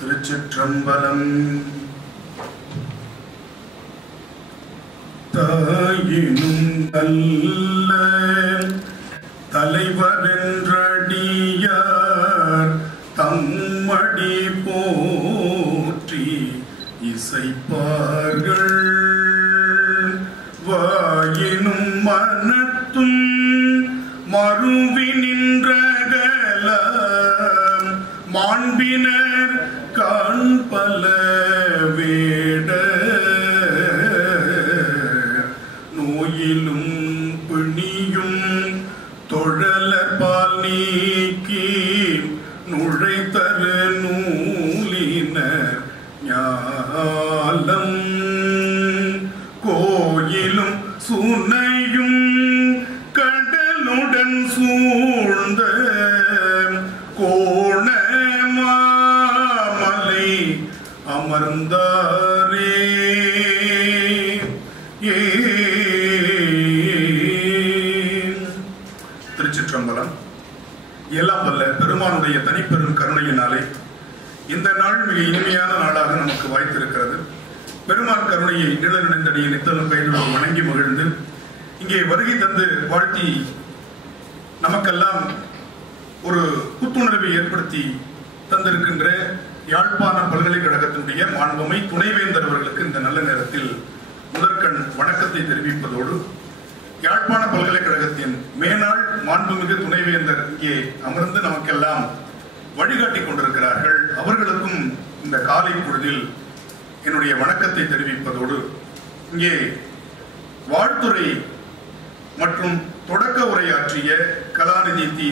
திருச்சிற்றம்பலம். தாயினும் நல்ல தலைவரென்றடியார் தம்மடி போற்றி இசைப்பார்கள். வாயினும் மனத்தும் மறுவி நின்றகல மாண்பினர் காண்பல வேட நோயிலும் பிணியும் தொழலபால் நீக்கி நுழைத்தரு நூலினர் ஞாலம் கோயிலும் சுனையும் கடலுடன் சூழ்ந்த கோணமாமலை அமர்ந்தாரே. திருச்சிற்றம்பலம். எல்லாம் வல்ல பெருமானுடைய தனிப்பெரும் கருணையினாலே இந்த நாள் மிக இனிமையான நாளாக நமக்கு வாய்த்திருக்கிறது. பெருமான் கருணையை நிழலிணைந்தடியை நித்தலும் கைதுடன் வணங்கி மகிழ்ந்து இங்கே வருகை தந்து வாழ்த்தி நமக்கெல்லாம் ஒரு புத்துணர்வை ஏற்படுத்தி தந்திருக்கின்ற யாழ்ப்பாண பல்கலைக்கழகத்தினுடைய மாண்புமை துணைவேந்தர் அவர்களுக்கு இந்த நல்ல நேரத்தில் முதற்கண் வணக்கத்தை தெரிவிப்பதோடு, யாழ்ப்பாண பல்கலைக்கழகத்தின் மேனாள் மாண்புமிகு துணைவேந்தர் இங்கே அமர்ந்து நமக்கெல்லாம் வழிகாட்டி கொண்டிருக்கிறார்கள். அவர்களுக்கும் இந்த காலை பொழுதில் என்னுடைய வணக்கத்தை தெரிவிப்பதோடு, இங்கே வாழ்த்துறை மற்றும் தொடக்க உரையாற்றிய கலாநிதி தி.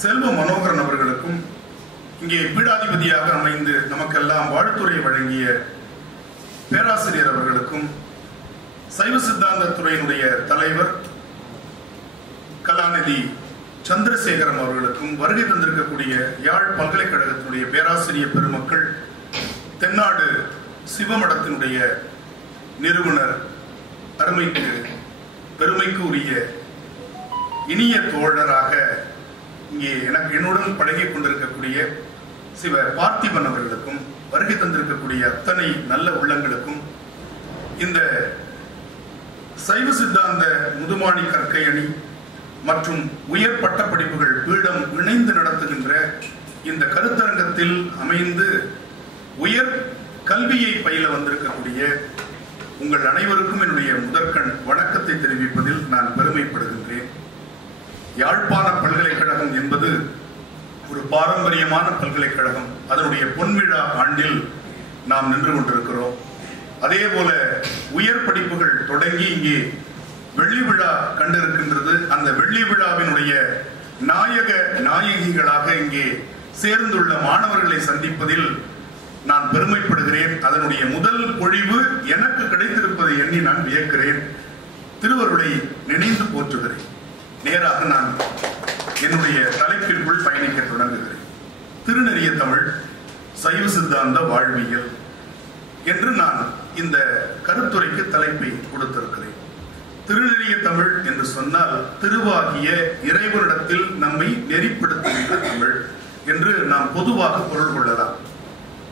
செல்வ மனோகரன் அவர்களுக்கும், இங்கே பீடாதிபதியாக அமைந்து நமக்கெல்லாம் வாழ்த்துறை வழங்கிய பேராசிரியர் அவர்களுக்கும், சைவ சித்தாந்த துறையினுடைய தலைவர் கலாநிதி சந்திரசேகரம் அவர்களுக்கும், வருகை தந்திருக்கக்கூடிய யாழ் பல்கலைக்கழகத்தினுடைய பேராசிரியர் பெருமக்கள், தென்னாடு சிவமடத்தினுடைய நிறுவனர், பெருமைக்கு உரிய இனிய தோழராக இங்கே என்னுடன் பழகி கொண்டிருக்கக்கூடிய சிவ பார்த்திபன் அவர்களுக்கும், வருகை தந்திருக்கக்கூடிய அத்தனை நல்ல உள்ளங்களுக்கும், இந்த சைவ சித்தாந்த முதுமாணி கற்கை அணி மற்றும் உயர் பட்ட படிப்புகள் பீடம் இணைந்து நடத்துகின்ற இந்த கருத்தரங்கத்தில் அமைந்து உயர் கல்வியை பயில வந்திருக்கக்கூடிய உங்கள் அனைவருக்கும் என்னுடைய முதற்கண் வணக்கத்தை தெரிவிப்பதில் நான் பெருமைப்படுகின்றேன். யாழ்ப்பாண பல்கலைக்கழகம் என்பது ஒரு பாரம்பரியமான பல்கலைக்கழகம். அதனுடைய பொன்விழா ஆண்டில் நாம் நின்று கொண்டிருக்கிறோம். அதே போல உயர் படிப்புகள் தொடங்கி இங்கே வெள்ளி விழா கண்டிருக்கின்றது. அந்த வெள்ளி விழாவினுடைய நாயக நாயகிகளாக இங்கே சேர்ந்துள்ள மாணவர்களை சந்திப்பதில் நான் பெருமைப்படுகிறேன். அதனுடைய முதல் பொழிவு எனக்கு கிடைத்திருப்பதை எண்ணி நான் வியக்கிறேன். திருவருளை நினைந்து போற்றுகிறேன். நேராக நான் என்னுடைய தலைப்பிற்குள் பயணிக்க தொடங்குகிறேன். திருநெறிய தமிழ் சைவ சித்தாந்த வாழ்வியல் என்று நான் இந்த கருத்துரைக்கு தலைப்பை கொடுத்திருக்கிறேன். திருநெறிய தமிழ் என்று சொன்னால் திருவாகிய இறைவனிடத்தில் நம்மை நெறிப்படுத்துகின்ற தமிழ் என்று நாம் பொதுவாக பொருள் கொள்ளலாம்.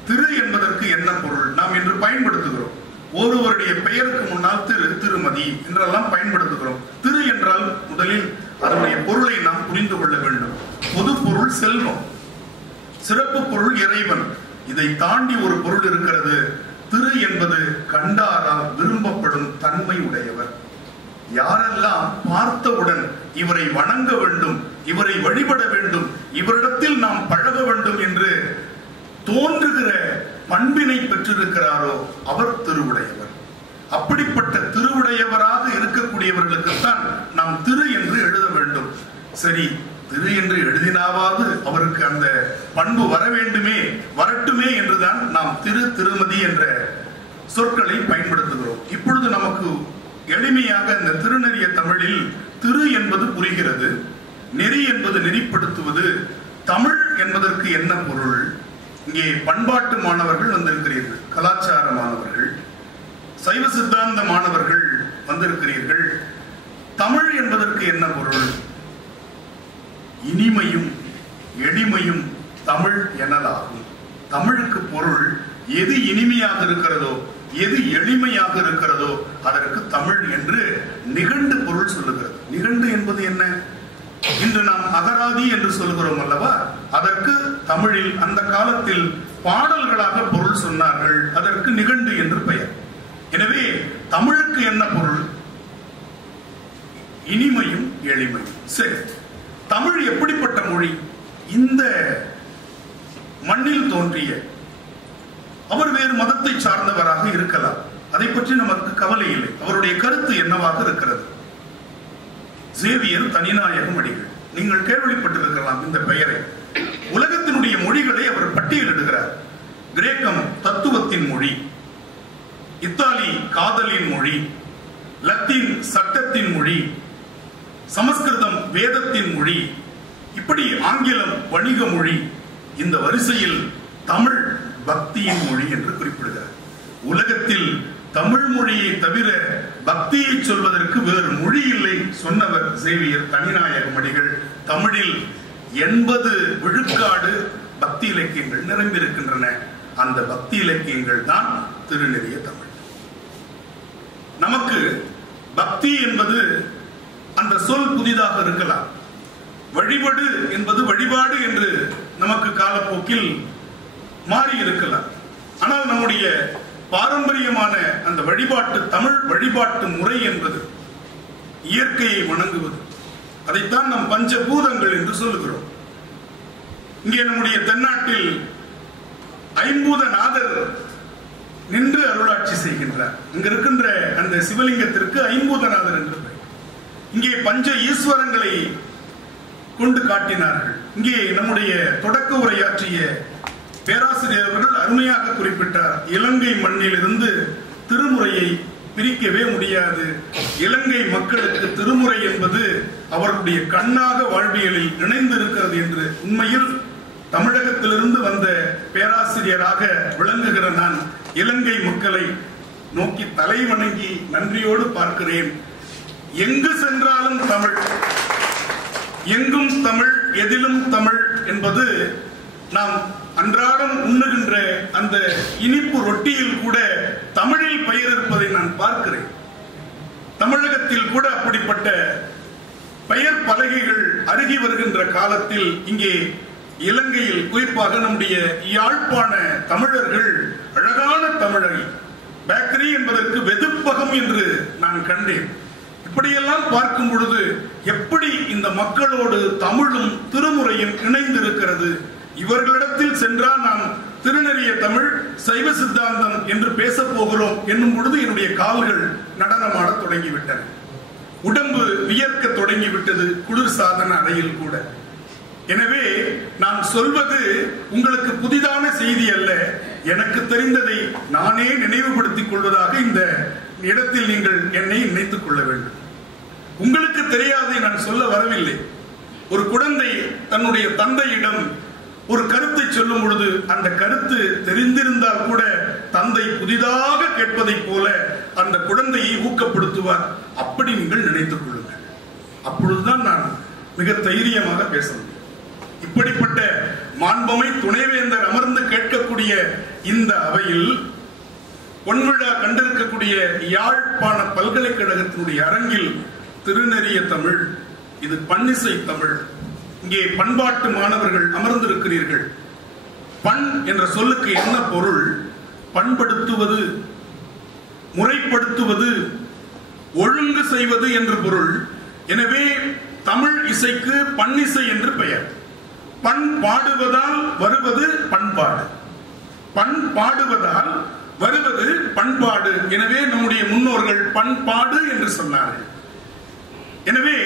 திரு என்பதற்கு என்ன பொருள் நாம் இன்று பயன்படுத்துகிறோம்? ஒருவருடைய பெயருக்கு முன்னால் திரு, திருமதி என்றெல்லாம் பயன்படுத்துகிறோம். திரு என்றால் முதலில் அதனுடைய பொருளை நாம் புரிந்து கொள்ள வேண்டும். பொது பொருள் செல்வம், சிறப்பு பொருள் இறைவன். இதை தாண்டி ஒரு பொருள் இருக்கிறது. திரு என்பது கண்டாரால் விரும்பப்படும் தன்மை உடையவர். யாரெல்லாம் பார்த்தவுடன் இவரை வணங்க வேண்டும், இவரை வழிபட வேண்டும், இவரிடத்தில் நாம் பழக வேண்டும் என்று தோன்றுகிற பண்பினை பெற்றிருக்கிறாரோ அவர் திருவுடையவர். அப்படிப்பட்ட திருவுடையவராக இருக்கக்கூடியவர்களுக்குத்தான் நாம் திரு என்று எழுத வேண்டும். சரி, திரு என்று எழுதினாவது அவருக்கு அந்த பண்பு வர வேண்டுமே, வரட்டுமே என்றுதான் நாம் திரு, திருமதி என்ற சொற்களை பயன்படுத்துகிறோம். இப்பொழுது நமக்கு எளிமையாக இந்த திருநெறிய தமிழில் திரு என்பது புரிகிறது. நெறி என்பது நெறிப்படுத்துவது. தமிழ் என்பதற்கு என்ன பொருள்? இங்கே பண்பாட்டு மாணவர்கள் வந்திருக்கிறீர்கள், கலாச்சார மாணவர்கள், சைவ சித்தாந்த மாணவர்கள் வந்திருக்கிறீர்கள். தமிழ் என்பதற்கு என்ன பொருள்? இனிமையும் எளிமையும் தமிழ் எனலாகும். தமிழுக்கு பொருள் எது இனிமையாக இருக்கிறதோ, எது எளிமையாக இருக்கிறதோ அதற்கு தமிழ் என்று நிகண்டு பொருள் சொல்லுகிறது. நிகண்டு என்பது என்ன? இன்று நாம் அகராதி என்று சொல்கிறோம் அல்லவா, அதற்கு தமிழில் அந்த காலத்தில் பாடல்களாக பொருள் சொன்னார்கள். அதற்கு நிகண்டு என்று பெயர். எனவே தமிழுக்கு என்ன பொருள்? இனிமையும் எளிமையும். சரி, தமிழ் எப்படிப்பட்ட மொழி? இந்த மண்ணில் தோன்றிய அவர் வேறு மதத்தை சார்ந்தவராக இருக்கலாம், அதை பற்றி நமக்கு கவலை இல்லை. அவருடைய கருத்து என்னவாக இருக்கிறது? சேவியர் தனிநாயகம் அடிகள், நீங்கள் கேள்விப்பட்டிருக்கலாம் இந்த பெயரை. உலகத்தினுடைய மொழிகளை அவர் பட்டியலிடுகிறார். கிரேக்கம் தத்துவத்தின் மொழி, இத்தாலி காதலின் மொழி, லத்தீன் சட்டத்தின் மொழி, சமஸ்கிருதம் வேதத்தின் மொழி, இப்படி ஆங்கிலம் வணிக மொழி. இந்த வரிசையில் தமிழ் பக்தியின் மொழி என்று குறிப்பிடுகிறார். உலகத்தில் தமிழ் மொழியை தவிர பக்தியை சொல்வதற்கு வேறு மொழி இல்லை சொன்னவர் சேவியர் தனிநாயகம் அடிகள். தமிழில் 80 விழுக்காடு பக்தி இலக்கியங்கள் நிரம்பியிருக்கின்றன. அந்த பக்தி இலக்கியங்கள் தான் திருநெறிய தமிழ். நமக்கு பக்தி என்பது அந்த சொல் புதிதாக இருக்கலாம். வழிபடு என்பது வழிபாடு என்று நமக்கு காலப்போக்கில் மாறி இருக்கலாம். ஆனால் நம்முடைய பாரம்பரியமான அந்த வழிபாட்டு தமிழ் வழிபாட்டு முறை என்பது இயற்கையை வணங்குவது. அதைத்தான் நாம் பஞ்சபூதங்கள் என்று சொல்லுகிறோம். இங்கே நம்முடைய தென்னாட்டில் ஐம்பூதநாதர் நின்று அருளாட்சி செய்கின்றார். இங்க இருக்கின்ற அந்த சிவலிங்கத்திற்கு ஐம்பூதநாதர் என்று பெயர். இங்கே பஞ்ச ஈஸ்வரங்களை கொண்டு காட்டினார்கள். இங்கே நம்முடைய தொடக்க உரையாற்றிய பேராசிரியர் அவர்கள் அருமையாக குறிப்பிட்டார். இலங்கை மண்ணில் இருந்து திருமுறையை பிரிக்கவே முடியாது. இலங்கை மக்களுக்கு திருமுறை என்பது அவர்களுடைய கண்ணாக வாழ்வியலில் இணைந்திருக்கிறது என்று. உண்மையில் தமிழகத்திலிருந்து வந்த பேராசிரியராக விளங்குகிற நான் இலங்கை மக்களை நோக்கி தலை வணங்கி நன்றியோடு பார்க்கிறேன். எங்கு சென்றாலும் தமிழ், எங்கும் தமிழ், எதிலும் தமிழ் என்பது நாம் அன்றாடம் உண்ணுகின்ற அந்த இனிப்பு ரொட்டியில் கூட தமிழில் பெயர் இருப்பதை நான் பார்க்கிறேன். தமிழகத்தில் கூட அப்படிப்பட்ட பெயர் பலகைகள் அருகி வருகின்ற காலத்தில் இங்கே இலங்கையில் குறிப்பாக நம்முடைய யாழ்ப்பாண தமிழர்கள் அழகான தமிழை பேக்கரி என்பதற்கு வெதுப்பகம் என்று நான் கண்டேன். இப்படியெல்லாம் பார்க்கும் பொழுது எப்படி இந்த மக்களோடு தமிழும் திருமுறையும் இணைந்திருக்கிறது. இவர்களிடத்தில் சென்றால் நாம் திருநெறிய தமிழ், சைவ சித்தாந்தம் என்று பேச போகிறோம் என்னும் பொழுது என்னுடைய கால்கள் நடனமாட தொடங்கிவிட்டன. உடம்பு வியர்க்க தொடங்கிவிட்டது, குளிர் சாதன அறையில் கூட. எனவே நான் சொல்வது உங்களுக்கு புதிதான செய்தி அல்ல, எனக்கு தெரிந்ததை நானே நினைவுபடுத்திக் கொள்வதாக இந்த இடத்தில் நீங்கள் என்னை நினைத்துக் கொள்ள வேண்டும். உங்களுக்கு தெரியாதை நான் சொல்ல வரவில்லை. ஒரு குழந்தை தன்னுடைய தந்தையிடம் ஒரு கருத்தை சொல்லும் பொழுது அந்த கருத்து தெரிந்திருந்தால் கூட தந்தை புதிதாக கேட்பதை போல அந்த குழந்தையை ஊக்கப்படுத்துவார். அப்படி நீங்கள் நினைத்துக் கொள்ளுங்கள். அப்பொழுதுதான் நான் மிக தைரியமாக பேச முடியும். இப்படிப்பட்ட மாண்பமை துணைவேந்தர் அமர்ந்து கேட்கக்கூடிய இந்த அவையில் பொன்விழா கண்டிருக்கக்கூடிய யாழ்ப்பாண பல்கலைக்கழகத்தினுடைய அரங்கில் திருநெறிய தமிழ், இது பன்னிசை தமிழ். இங்கே பண்பாட்டு மாணவர்கள் அமர்ந்திருக்கிறீர்கள். பண் என்ற சொல்லுக்கு என்ன பொருள்? பண்படுத்துவது, முறைப்படுத்துவது, ஒழுங்கு செய்வது என்று பொருள். எனவே தமிழ் இசைக்கு பன்னிசை என்று பெயர். பண் பாடுவதால் வருவது பண்பாடு, பண் பாடுவதால் வருவது பண்பாடு. எனவே நம்முடைய முன்னோர்கள் பண்பாடு என்று சொன்னார்கள். எனவே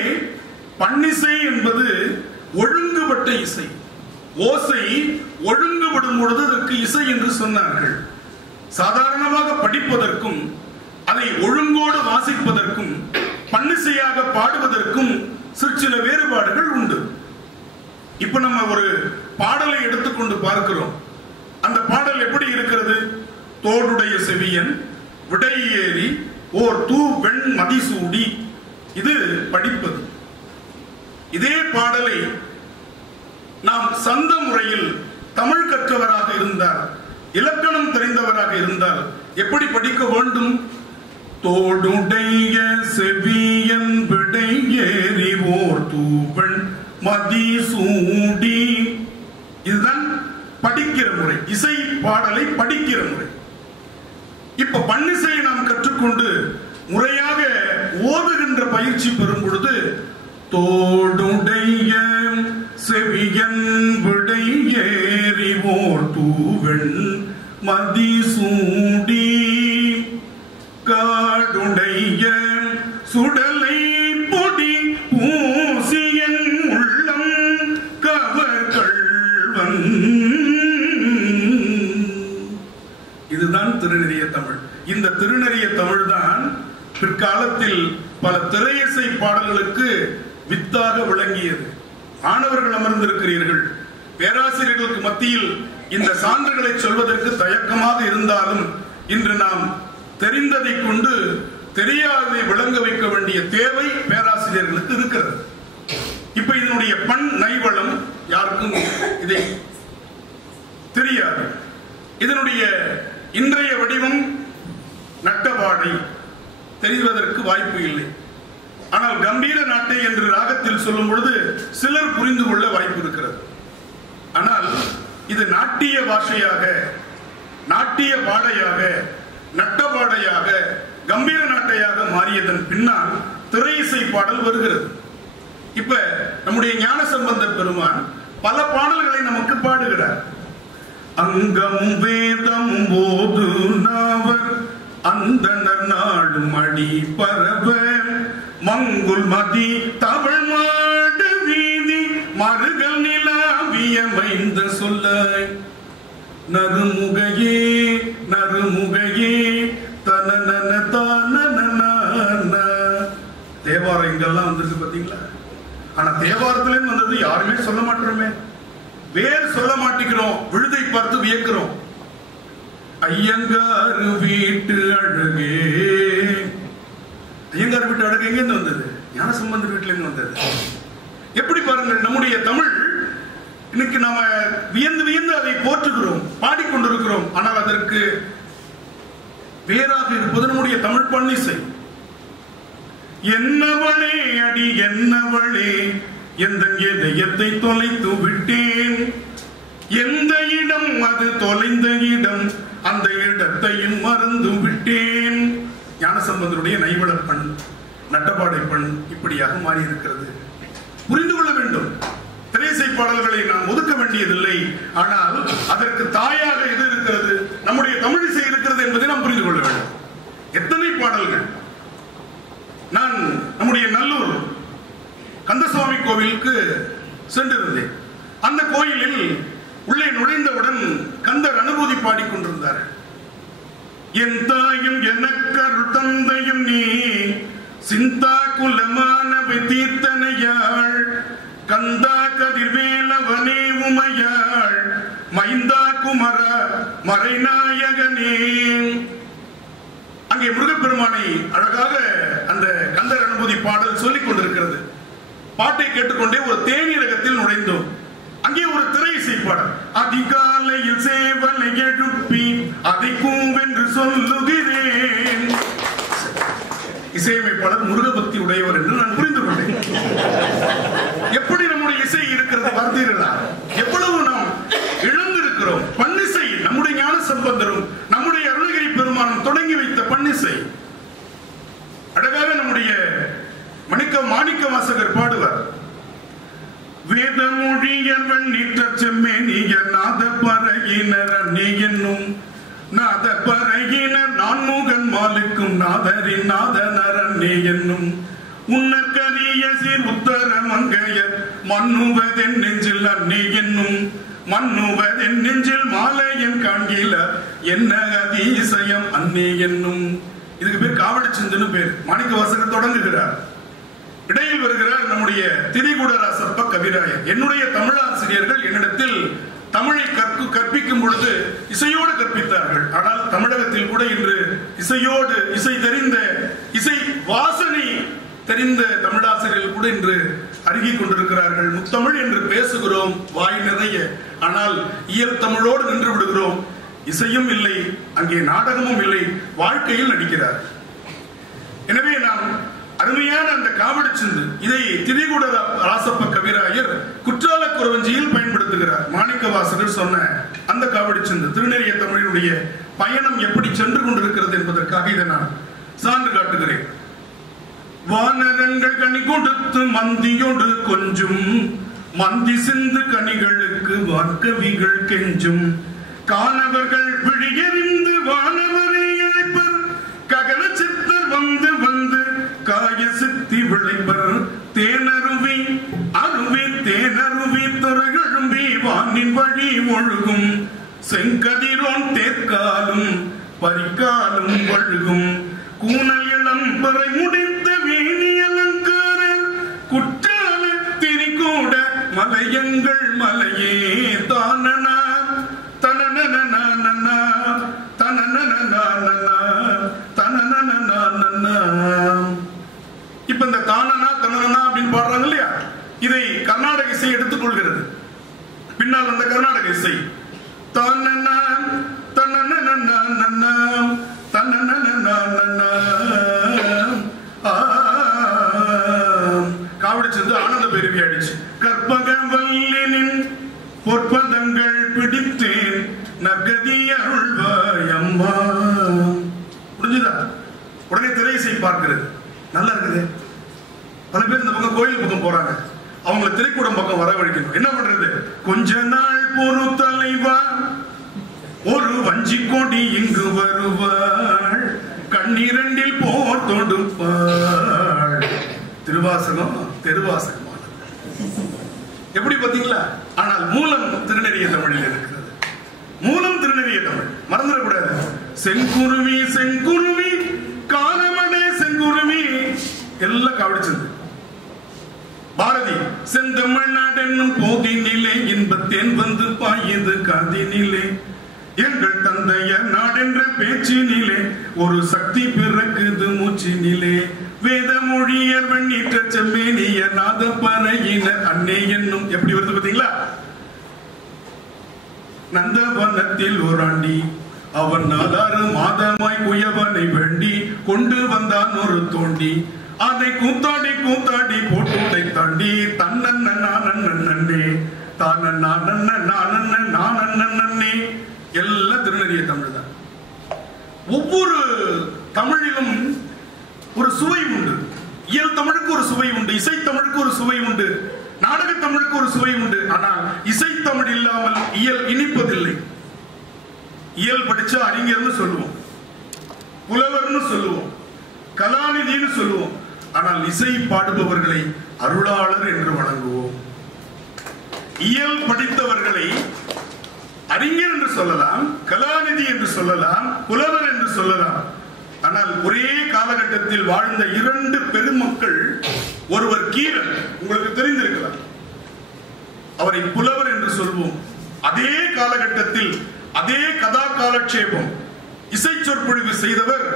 பன்னிசை என்பது ஒழுங்குபட்ட இசை. ஓசை ஒழுங்குபடும் பொழுது அதற்கு இசை என்று சொன்னார்கள். சாதாரணமாக படிப்பதற்கும் அதை ஒழுங்கோடு வாசிப்பதற்கும் பன்னிசையாக பாடுவதற்கும் சிற்சில வேறுபாடுகள் உண்டு. இப்ப நம்ம ஒரு பாடலை எடுத்துக்கொண்டு பார்க்கிறோம். அந்த பாடல் எப்படி இருக்கிறது? தோடுடைய செவியன் விடையேறி ஓர் தூ வெண் மதிசூடி, இது படிப்பது. இதே பாடலை நாம் சந்த முறையில் தமிழ் கற்றவராக இருந்தால், இலக்கணம் தெரிந்தவராக இருந்தால் எப்படி படிக்க வேண்டும்? தோடுடைய செவியன் விடை ஏறிவோர் தூவன் மதிசூடி. இதுதான் படிக்கிற முறை, இசை பாடலை படிக்கிற முறை. இப்ப பன்னிசையை நாம் கற்றுக்கொண்டு முறையாக ஓதுகின்ற பயிற்சி பெறும் பொழுது தோடுடைய செவியன் விடை ஏறிவோர் தூவன் மதிசூடி காடுடைய சுடலை பொடி பூசியன் உள்ளம் கவர்கள்வன். இதுதான் திருநெறிய தமிழ். இந்த திருநெறிய தமிழ் தான் பிற்காலத்தில் பல திரையிசை பாடல்களுக்கு வித்தாக விளங்கியது. மாணவர்கள் அமர்ந்திருக்கிறீர்கள். பேராசிரியர்களுக்கு மத்தியில் இந்த சான்றுகளை சொல்வதற்கு தயக்கமாக இருந்தாலும் இன்று நாம் தெரிந்ததை கொண்டு தெரியாததை விளங்க வைக்க வேண்டிய தேவை பேராசிரியர்களுக்கு இருக்கிறது. இப்ப இதனுடைய பண் நைவளம் யாருக்கும் இதை தெரியாது. இதனுடைய இன்றைய வடிவம் நட்டபாடை தெரிவதற்கு வாய்ப்பு இல்லை. ஆனால் கம்பீர நாட்டை என்று ராகத்தில் சொல்லும் பொழுது சிலர் புரிந்து கொள்ள வாய்ப்பு இருக்கிறது. ஆனால் இது நாட்டிய பாஷையாக, நாட்டிய பாடையாக, நட்டபாடையாக, கம்பீர நாட்டையாக மாறியதன் பின்னால் திரையிசை பாடல் வருகிறது. இப்ப நம்முடைய ஞானசம்பந்த பெருமான் பல பாடல்களை நமக்கு பாடுகிறார். அங்கம் வேதம் போது நாவர் அந்தனர் நாடும் அடி பரவ மங்குல் மதி தமிழ் மாடு வீதி மருகல் நிலாவிய மைந்த சொல்லாய் நறுமுகையே நறுமுகையே தனனன தானனன. தேவாரம் இங்கெல்லாம் வந்திருக்கு பாத்தீங்களா? ஆனா தேவாரத்திலே வந்தது யாருமே சொல்ல மாட்டோமே. வேறு சொல்ல மாட்டேங்கிறோம், விழுதை பார்த்து வியக்கிறோம். ஐயங்காறு வீட்டு அழகே. ஐயங்கார் வீட்டு அழகு எங்க வந்தது? ஞானசம்பந்தர் வீட்டுல இருந்து வந்தது. எப்படி பாருங்கள், நம்முடைய தமிழ் இன்னைக்கு நாம வியந்து வியந்து அதை போற்றுகிறோம், பாடிக்கொண்டிருக்கிறோம். ஆனால் அதற்கு வேறாக இருப்பது நம்முடைய தமிழ் பன்னிசை. என்னவளே அடி என்னவளே எந்த இதயத்தை தொலைத்து விட்டேன், எந்த இடம் அது தொலைந்த இடம் அந்த இடத்தையும் மறந்து விட்டேன். ஞானசம்பந்தருடைய நைவள பண், நட்டபாடை பண் இப்படியாக மாறி இருக்கிறது. புரிந்து கொள்ள வேண்டும். திரையிசை பாடல்களை நாம் ஒதுக்க வேண்டியதில்லை. ஆனால் அதற்கு தாயாக எது இருக்கிறது? நம்முடைய தமிழிசை இருக்கிறது என்பதை நாம் புரிந்து கொள்ள வேண்டும். எத்தனை பாடல்கள்! நான் நம்முடைய நல்லூர் கந்தசுவாமி கோவிலுக்கு சென்றிருந்தேன். அந்த கோயிலில் உள்ளே நுழைந்தவுடன் கந்தர் அனுபூதி பாடிக்கொண்டிருந்தார். என் தாயும் எனக்கருள் தந்தையும் நீ சிந்தா குலமானவை தீர்த்தனையாள் கந்தா கதிர்வேலவனே உமையாள் மைந்தா குமர மறைநாயகனே. அங்கே முருகப்பெருமானை அழகாக அந்த கந்தர் அனுபூதி பாடல் சொல்லிக் கொண்டிருக்கிறது. பாட்டை கேட்டுக்கொண்டே ஒரு தேனீரகத்தில் நுழைந்தோம். அங்கே ஒரு திரை இசை பாடல். அதிகாலையில் சேவலை எழுப்பி அதை கூவென்று சொல்லுகிறேன். இசையமைப்பாளர் முருகபக்தி உடையவர் என்று நான் புரிந்து கொண்டேன். எப்படி நம்முடைய இசை இருக்கிறது பார்த்தீர்களா? எவ்வளவு நாம் இழந்திருக்கிறோம். பன்னிசை நம்முடைய ஞானசம்பந்தரும் நம்முடைய அருணகிரி பெருமானும் தொடங்கி வைத்த பன்னிசை. அழகாக நம்முடைய மாணிக்க வாசகர் பாடுவார். வேதமொழியர் வெண்ணிற்ற செம்மேனியர் நாத பறையினர் அன்னே என்னும் நாத பறையினர் நான்முகன் மாலுக்கும் நாதரின் நாதனர் அன்னே என்னும் உன்னற்கரிய சீர் உத்தர மங்கையர் மன்னுவதென் நெஞ்சில் அன்னே என்னும் மன்னுவதென் நெஞ்சில் மாலையன் காண்கில என்ன அதிசயம் அன்னே என்னும். இதுக்கு பேர் காவடி சிந்துன்னு பேர். மாணிக்க வாசகர் தொடங்குகிறார். இடையில் வருகிறார் நம்முடைய திரிகுடராசப்ப கவிராயர். என்னுடைய தமிழாசிரியர்கள் என்னிடத்தில் தமிழை கற்பிக்கும் பொழுது இசையோடு கற்பித்தார்கள். ஆனால் தமிழகத்தில் கூட இன்று இசையோடு இசை தெரிந்த, இசை வாசனை தெரிந்த தமிழாசிரியர்கள் கூட இன்று அருகிக் கொண்டிருக்கிறார்கள். முத்தமிழ் என்று பேசுகிறோம் வாய் நிறைய, ஆனால் இயல் தமிழோடு நின்று விடுகிறோம். இசையும் இல்லை, அங்கே நாடகமும் இல்லை, வாழ்க்கையில் நடிக்கிறார். எனவே நாம் அருமையான அந்த காவடி சிந்து இதை திரிகுட ராசப்ப கவிராயர் குற்றால குறவஞ்சியில் பயன்படுத்துகிறார். மாணிக்கவாசகர் சொன்ன அந்த காவடி சிந்து திருநெறிய தமிழினுடைய பயணம் எப்படி சென்று கொண்டிருக்கிறது என்பதற்காக இதை நான் சான்று காட்டுகிறேன். வானரங்கள் கனி கொடுத்து மந்தியோடு கொஞ்சும், மந்தி சிந்து கனிகளுக்கு வான்கவிகள் கெஞ்சும், காணவர்கள் விழியறிந்து வானவரை இழைப்பர், ககன சித்தர் வந்து வந்து காய சித்தி விளைப்பர், தேனருவி அருவி தேனருவி துறைகளும்பி வானின் வழி ஒழுகும், செங்கதிரோன் தேர்காலும் பரிகாலும் ஒழுகும், கூனல் இளம் பறை முடித்த வீணி அலங்கார குற்றால திரிகூட மலையங்கள் மலையே தானனா தனனனா தனனனா தனனனா. இப்ப இந்த தானனா தனனனா அப்படின்னு பாடுறாங்க இல்லையா, இதை கர்நாடக இசை எடுத்துக்கொள்கிறது. பின்னால் அந்த கர்நாடக இசை தானனா தனனனா காவடி சென்று ஆனந்த பெருவி ஆயிடுச்சு. கற்பக வல்லினின் பொற்பதங்கள் பிடித்தேன் நற்கதி அருள்வாய் அம்மா. புரிஞ்சுதா? உடனே திரையிசை பார்க்கிறது. நல்லா இருக்குது. பல பேர் இந்த பக்கம் கோயில் பக்கம் போறாங்க, அவங்களை திரைக்கூடம் பக்கம் வரவழைக்கணும். என்ன பண்றது? கொஞ்ச நாள் பொறு தலைவா, ஒரு வஞ்சி கொடி இங்கு வருவாள், கண்ணீரண்டில் போர் தொடுப்பாள். திருவாசகம் தெருவாசகமானது. எப்படி பாத்தீங்களா? ஆனால் மூலம் திருநெறிய தமிழில் இருக்கிறது. மூலம் திருநெறிய தமிழ், மறந்துடக்கூடாது. செங்குருவி செங்குருவி காலமடே செங்குருவி எல்லாம் காவடிச்சது. பாரதி செந்தமிழ்நாடு என்னும் போதினிலே இன்பத்தேன் வந்து பாயுது காதினிலே, எங்கள் தந்தைய நாடென்ற பேச்சினிலே ஒரு சக்தி பிறக்குது மூச்சினிலே, வேத மொழியர் வெண்ணீற்ற செம்மேனிய நாத பனையினர் அன்னே என்னும். எப்படி வருது பாத்தீங்களா? நந்தவனத்தில் ஓராண்டி அவன் 4 மாதமாய் குயவனை வேண்டி கொண்டு வந்தான் ஒரு தோண்டி, அதை கூத்தாடி கூத்தாடி போட்டுதை தாண்டி தன்னே தானே. எல்லாம் திருநெறிய தமிழ் தான். ஒவ்வொரு தமிழிலும் ஒரு சுவை உண்டு. இயல் தமிழுக்கு ஒரு சுவை உண்டு, இசை தமிழுக்கு ஒரு சுவை உண்டு, நாடக தமிழுக்கு ஒரு சுவை உண்டு. ஆனால் இசை தமிழ் இல்லாமல் இயல் இனிப்பதில்லை. இயல் படிச்சா அறிஞர்னு சொல்லுவோம், புலவர்னு சொல்லுவோம், கலாநிதினு சொல்லுவோம். ஆனால் இசை பாடுபவர்களை அருளாளர் என்று வணங்குவோம். இயல் படித்தவர்களை அறிஞர் என்று சொல்லலாம், கலாநிதி என்று சொல்லலாம், புலவர் என்று சொல்லலாம். ஆனால் ஒரே காலகட்டத்தில் வாழ்ந்த 2 பெருமக்கள், ஒருவர் கீரன், உங்களுக்கு தெரிந்திருக்கலாம், அவரை புலவர் என்று சொல்வோம். அதே காலகட்டத்தில் அதே கதா காலட்சேபம் இசை சொற்பொழிவு செய்தவர்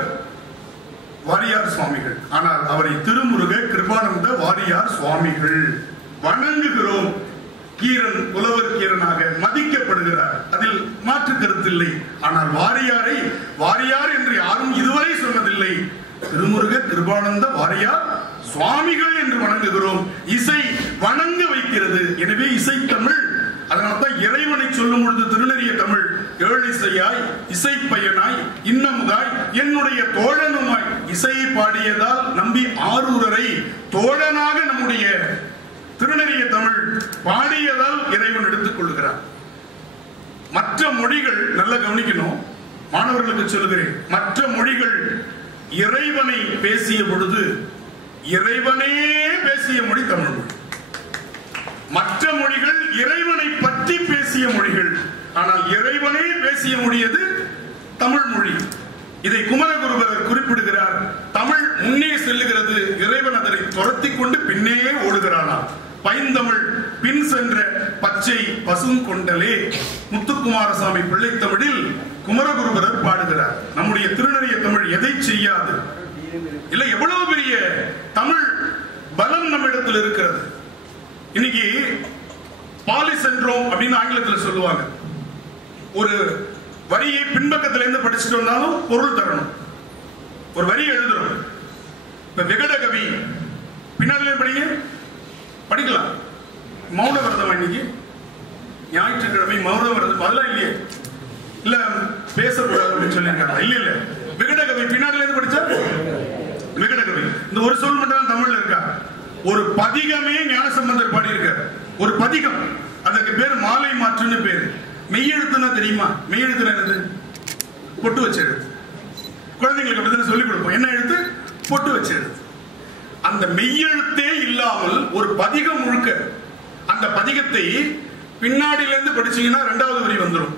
வாரியார் சுவாமிகள். ஆனால் அவரை திருமுருக கிருபானந்த வாரியார் சுவாமிகள் வணங்குகிறோம். கீரன் புலவர் கீரனாக மதிக்கப்படுகிறார், அதில் மாற்று கருத்தில்லை. ஆனால் வாரியாரை வாரியார் என்று யாரும் இதுவரை சொன்னதில்லை. திருமுருக கிருபானந்த வாரியார் சுவாமிகள் என்று வணங்குகிறோம். இசை வணங்க வைக்கிறது. எனவே இசை தமிழ். அதனால்தான் இறைவனை சொல்லும் பொழுது திருநெறிய தமிழ் ஏழிசையாய் இசைப்பயனாய் இன்னமுதாய் என்னுடைய தோழனுமாய் இசையை பாடியதால் நம்பி ஆரூரரை தோழனாக நம்முடைய திருநெறிய தமிழ் பாடியதால் இறைவன் எடுத்துக் கொள்கிறார். மற்ற மொழிகள் நல்ல கவனிக்கணும், மாணவர்களுக்கு சொல்லுகிறேன். மற்ற மொழிகள் இறைவனை பேசிய பொழுது இறைவனே பேசிய மொழி தமிழ் மொழி. மற்ற மொழிகள் இறைவனை பற்றி பேசிய மொழிகள். ஆனால் இறைவனே பேசிய மொழியது தமிழ் மொழி. இதை குமரகுருபரர் குறிப்பிடுகிறார். தமிழ் முன்னே செல்லுகிறது, இறைவன் அதனை துரத்தி கொண்டு பின்னே ஓடுகிறானா. பைந்தமிழ் பின் சென்ற பச்சை பசுங்கொண்டலே முத்துக்குமாரசாமி பிள்ளை தமிழில் குமரகுருபரர் பாடுகிறார். நம்முடைய திருநெறிய தமிழ் எதை செய்யாது இல்லை, எவ்வளவு பெரிய தமிழ் பலம் நம்மிடத்தில் இருக்கிறது. இன்னைக்கு பாலிசென்ட்ரோம் அப்படின்னு ஆங்கிலத்தில் சொல்லுவாங்க. ஒரு வரியை பின்பக்கத்துல இருந்து படிச்சுட்டு வந்தாலும் பொருள் தரணும். ஒரு வரி எழுதுறோம், இப்ப விகடகவி பின்னாடி படிங்க, படிக்கலாம். மௌன விரதம் இன்னைக்கு ஞாயிற்றுக்கிழமை மௌன விரதம் அதெல்லாம் இல்லையே, இல்ல பேசக்கூடாது அப்படின்னு சொல்லியிருக்காங்க. இல்ல இல்ல, விகடகவி பின்னாடில இருந்து படிச்சா விகடகவி. இந்த ஒரு சொல் மட்டும் தான் தமிழ்ல இருக்கா. ஒரு பதிகமே ஞானசம்பந்தர் பாடி இருக்கார். ஒரு பதிகம், அதுக்கு பேர் மாலை மாற்றுன்னு பேரு. மெய்யெழுத்துன்னா தெரியுமா? மெய்யெழுத்து என்னது? பொட்டு வச்ச எழுத்து. குழந்தைங்களுக்கு அப்படித்தானே சொல்லிக் கொடுப்போம். என்ன எழுத்து? பொட்டு வச்ச எழுத்து. அந்த மெய்யெழுத்தே இல்லாமல் ஒரு பதிகம் முழுக்க, அந்த பதிகத்தை பின்னாடில இருந்து படிச்சீங்கன்னா இரண்டாவது வரி வந்துடும்,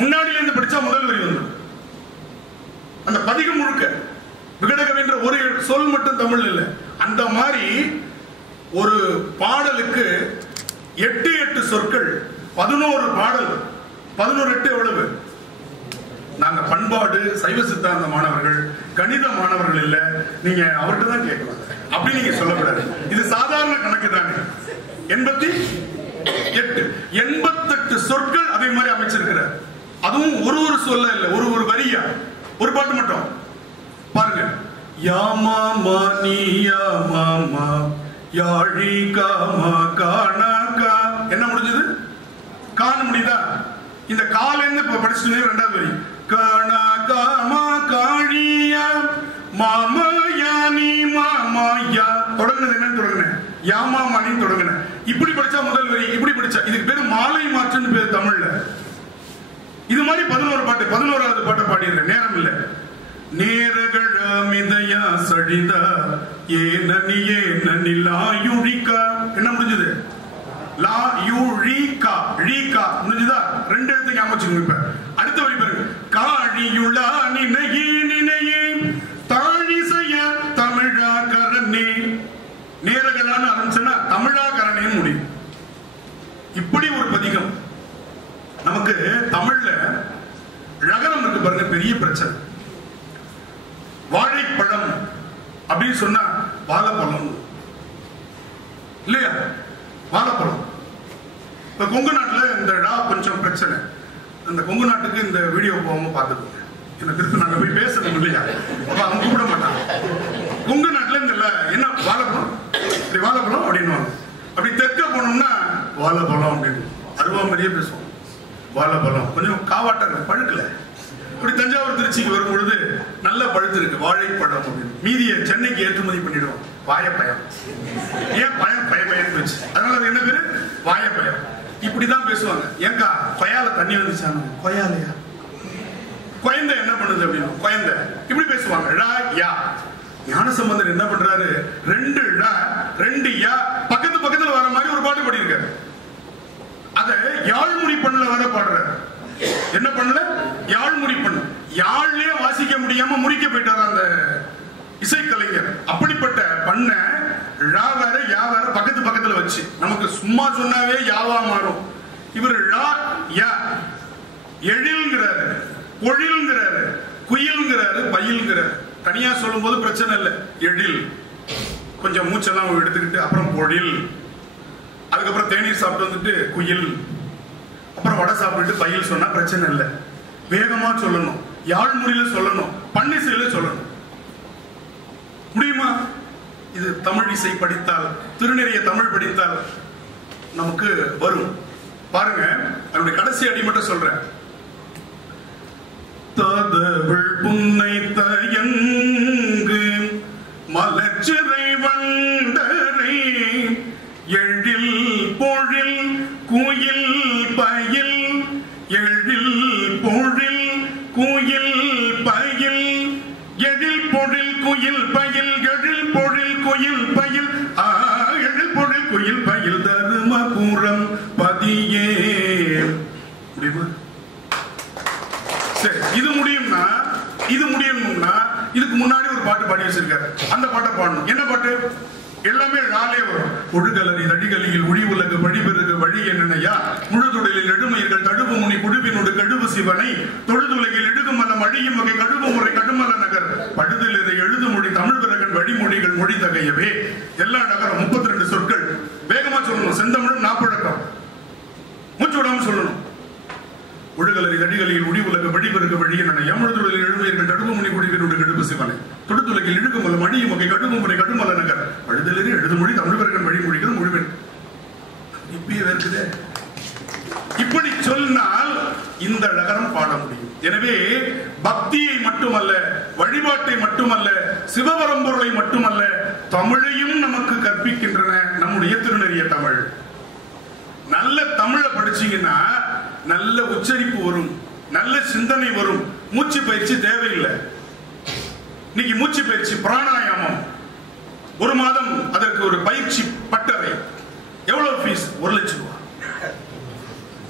முன்னாடில இருந்து படிச்சா முதல் வரி வந்துடும். அந்த பதிகம் முழுக்க விகடகவின்ற ஒரு சொல் மட்டும் தமிழ் இல்ல. அந்த மாதிரி ஒரு பாடலுக்கு 8 சொற்கள், 11 பாடல். 11 8 எவ்வளவு? நாங்க பண்பாடு சைவ சித்தாந்த மாணவர்கள், கணித மாணவர்கள் இல்ல, நீங்க அவர்கிட்ட தான் கேட்கலாம். அப்படி நீங்க சொல்லக்கூடாது. இது சாதாரண கணக்கு தானே. 88 சொற்கள் அதே மாதிரி அமைச்சிருக்கிறார். அதுவும் ஒரு சொல்ல இல்ல, ஒரு வரியா, ஒரு பாட்டு மட்டும் பாருங்க. யாமா மானியா மாமா யாழி காமா காணாக்கா. என்ன முடிஞ்சது? காண முடியுதா? இந்த கால இருந்து படிச்சுட்டு இரண்டாவது வரி. காணா காமா காழியா மாமா யானி மாமாயா. தொடங்குனது என்னன்னு தொடங்குனேன்? யாமா மானின்னு தொடங்குனேன். இப்படி படிச்சா முதல் வரி, இப்படி படிச்சா. இதுக்கு பேரு மாலை மாற்றுன்னு பேரு தமிழ்ல. இது மாதிரி 11 பாட்டு, 11வது பாட்டை பாடிடுறேன், நேரம் இல்ல. நேரகழமிதயா சழிதா ஏனனியே நனிலாயுழிகா. என்ன முடிஞ்சது? லா யுழிகா. ழீகா முடிஞ்சதா? 2 எழுத்து ஞாபகம் வச்சுக்கோங்க. இப்ப அடுத்த வரி பாருங்க. காழியுளா நினையே நினையே தாழிசைய தமிழா கரணே. நேரகளான்னு ஆரம்பிச்சனா தமிழா கரணே முடியும். இப்படி ஒரு பதிகம். நமக்கு தமிழ்ல ழகரம் இருக்கு பாருங்க, பெரிய பிரச்சனை. வாழைப்பழம் அப்படின்னு சொன்னா வாழைப்பழம் இல்லையா? வாழைப்பழம். இப்ப கொங்கு நாட்டுல இந்த ழா கொஞ்சம் பிரச்சனை. அந்த கொங்கு நாட்டுக்கு இந்த வீடியோ போகாம பார்த்துக்கோங்க. இந்த திருப்பி நாங்க போய் பேசணும் இல்லையா, அப்ப அவங்க கூப்பிட மாட்டாங்க. கொங்கு நாட்டுல இந்த என்ன வாழைப்பழம், இப்படி வாழைப்பழம் அப்படின்னு. அப்படி தெற்க போனோம்னா வாழைப்பழம் அப்படின்னு அருவா மாதிரியே பேசுவோம். வாழைப்பழம் கொஞ்சம் காவாட்ட பழுக்கல. இப்படி தஞ்சாவூர் திருச்சிக்கு வரும் பொழுது நல்ல பழுத்து இருக்கு, வாழைப்பழம் அப்படின்னு. மீதியை சென்னைக்கு ஏற்றுமதி பண்ணிடுவோம், வாயப்பயம். ஏன் பயம் பயப்பயன்னு போச்சு, அதனால அது என்ன பேரு? வாயப்பயம். இப்படிதான் பேசுவாங்க. ஏங்கா கொயால தண்ணி வந்துச்சானு, கொயாலையா? குழந்தை என்ன பண்ணுது அப்படின்னு, குழந்தை. இப்படி பேசுவாங்க. ழா யா. ஞானசம்பந்தர் என்ன பண்றாரு? 2 ழ 2 யா பக்கத்து பக்கத்துல வர மாதிரி ஒரு பாட்டு பாடியிருக்காரு. அத யாழ்முடி பண்ணல வர பாடுறாரு. என்ன பண்ணல? யாழ்முடி பண்ண. யாழ்லயே வாசிக்க முடியாம முறிக்க போயிட்டாரு அந்த இசைக்கலைஞர். அப்படிப்பட்ட பண்ண ழா வேற யா வேற பக்கத்து பக்கத்துல வச்சு நமக்கு சும்மா சொன்னாவே யாவா மாறும். இவர் ழா யா எழில்ங்கிறாரு, பொழில்ங்கிறாரு, குயில்ங்கிறாரு, பயில்ங்கிறாரு. தனியா சொல்லும் போது பிரச்சனை இல்லை. எழில் கொஞ்சம் மூச்செல்லாம் எடுத்துக்கிட்டு அப்புறம் பொழில், அதுக்கப்புறம் தேநீர் சாப்பிட்டு வந்துட்டு குயில், அப்புறம் வடை சாப்பிட்டு பயில் சொன்னா பிரச்சனை இல்லை. வேகமா சொல்லணும், யாழ்மொழியில சொல்லணும், பன்னிசையில சொல்லணும். முடியுமா? இது தமிழ் இசை படித்தால், திருநெறிய தமிழ் படித்தால் நமக்கு வரும். பாருங்க, அதனுடைய கடைசி அடி மட்டும் சொல்றேன். ததவிழ் புன்னை தயங்கு மலச்சிறை வண்டரை எழில் பொழில் குயில் பயில், எழில் பொழில் குயில் பயில், எழில் பொழில் குயில் பயில், எழில் பொழில் குயில் பயில், எழில் பொழில் குயில் பயில் தருமபுரம் பதியே. முடியுமா? சரி, இது முடியும்னா, இது முடியணும்னா இதுக்கு முன்னாடி ஒரு பாட்டு பாடி வச்சிருக்காரு. அந்த பாட்டை பாடணும். என்ன பாட்டு? எல்லாமே ழாலே வரும். ஒழுகலரி தடிகளில் ஒளி உலகு வழிபெருகு வழி என்னையா, முழுதுடலில் எழுமையர்கள் தழுவு முனி குழுவினோடு கழுவு சிவனை, தொழுதுலகில் எழுதுமலம் அழியும் வகை கழுவு முறை கடுமல நகர் படுதல் இதை எழுது மொழி தமிழ் பிறகன் வழிமொழிகள் மொழி தகையவே. எல்லா நகரம் 32 சொற்கள். வேகமா சொல்லணும். செந்தமிழ் நாப்பழக்கம். மூச்சு விடாம சொல்லணும். ஒழுகலரி தடிகளில் உடி உலக வழிபெருக்க வழியன எமழுதுகளில் எழுமையர்கள் தடுப்பு முனை குடிகளுடைய கடுப்பு சிவனை தொடுத்துலகில் இழுக்குமல்ல மணியும் வகை கடுப்பு முறை கடுமல்ல நகர் பழுதலறி எழுதுமொழி தமிழ்வர்கள் வழிமொழிகள் மொழிவன் இப்பயே இருக்குது. இப்படி சொன்னால் இந்த நகரம் பாட முடியும். எனவே பக்தியை மட்டுமல்ல, வழிபாட்டை மட்டுமல்ல, சிவபரம்பொருளை மட்டுமல்ல, தமிழையும் நமக்கு கற்பிக்கின்றன நம்முடைய திருநெறிய தமிழ். நல்ல தமிழை படிச்சீங்கன்னா நல்ல உச்சரிப்பு வரும், நல்ல சிந்தனை வரும். மூச்சு பயிற்சி தேவையில்லை. இன்னைக்கு மூச்சு பயிற்சி பிராணாயாமம் 1 மாதம் அதற்கு ஒரு பயிற்சி பட்டறை. எவ்வளவு ஃபீஸ்? 1 லட்சம் ரூபாய்.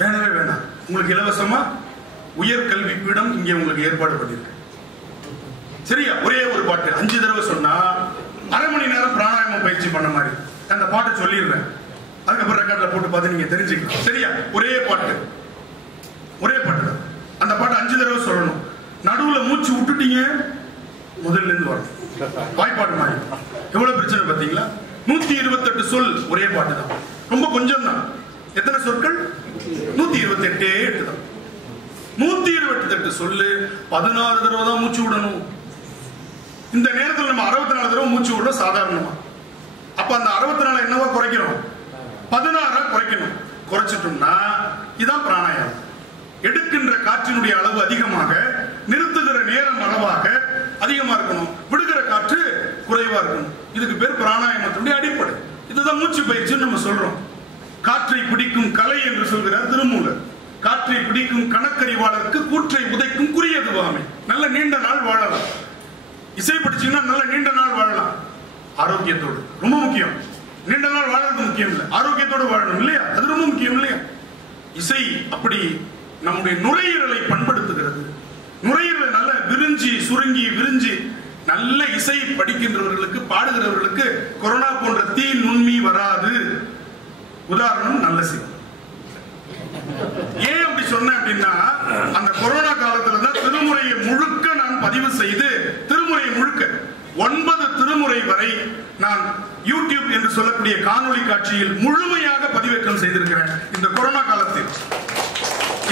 வேணவே வேணாம். உங்களுக்கு இலவசமா உயர்கல்வி பீடம் இங்கே உங்களுக்கு ஏற்பாடு பண்ணிருக்கு. சரியா? ஒரே ஒரு பாட்டு 5 தடவை சொன்னா அரை மணி நேரம் பிராணாயாமம் பயிற்சி பண்ண மாதிரி. அந்த பாட்டை சொல்லிடுறேன், அதுக்கப்புறம் ரெக்கார்ட்ல போட்டு பார்த்து நீங்க தெரிஞ்சுக்கலாம். சரியா? ஒரே பாட்டு தான். அந்த பாட்டு 5 தடவை சொல்லணும். நடுவுல மூச்சு விட்டுட்டீங்க, முதல்ல இருந்து வரணும். வாய்ப்பாட்டு மாதிரி. எவ்வளவு பிரச்சனை பார்த்தீங்களா? 128 சொல் ஒரே பாட்டு தான். ரொம்ப கொஞ்சம் தான். எத்தனை சொற்கள்? 128 தான். 128 சொல்லு 16 தடவை தான் மூச்சு விடணும். இந்த நேரத்தில் நம்ம 64 தடவை மூச்சு விடுறோம் சாதாரணமா. அப்ப அந்த 64 என்னவா குறைக்கணும்? 16 குறைக்கணும். குறைச்சிட்டோம்னா இதான் பிராணாயாமம். எடுக்கின்ற காற்றினுடைய அளவு அதிகமாக, நிறுத்துகிற நேரம் அளவாக அதிகமா இருக்கணும், விடுகிற காற்று குறைவா இருக்கணும். இதுக்கு பேர் பிராணாயாமத்தினுடைய அடிப்படை. இதுதான் மூச்சு பயிற்சி நம்ம சொல்றோம். காற்றை பிடிக்கும் கலை என்று சொல்கிறார் திருமூலர். காற்றை பிடிக்கும் கணக்கறிவாளருக்கு கூற்றை உதைக்கும் குறியதுவாமை. நல்ல நீண்ட நாள் வாழலாம். இசை படிச்சீங்கன்னா நல்ல நீண்ட நாள் வாழலாம். ஆரோக்கியத்தோடு ரொம்ப முக்கியம். நீண்ட நாள் வாழறது முக்கியம் இல்லை, ஆரோக்கியத்தோடு வாழணும் இல்லையா? அது ரொம்ப முக்கியம் இல்லையா? இசை அப்படி நம்முடைய நுரையீரலை பண்படுத்துகிறது. நுரையீரலை நல்ல விரிஞ்சி சுருங்கி விரிஞ்சி நல்ல இசை படிக்கின்றவர்களுக்கு, பாடுகிறவர்களுக்கு கொரோனா போன்ற தீ நுண்மி வராது. உதாரணம் நல்ல சிவம். ஏன் அப்படி சொன்னேன் அப்படின்னா, அந்த கொரோனா காலத்துல தான் திருமுறையை முழுக்க நான் பதிவு செய்து, திருமுறையை முழுக்க 9 திருமுறை வரை நான் யூடியூப் என்று சொல்லக்கூடிய காணொளி காட்சியில் முழுமையாக பதிவேற்றம் செய்திருக்கிறேன். இந்த கொரோனா காலத்தில்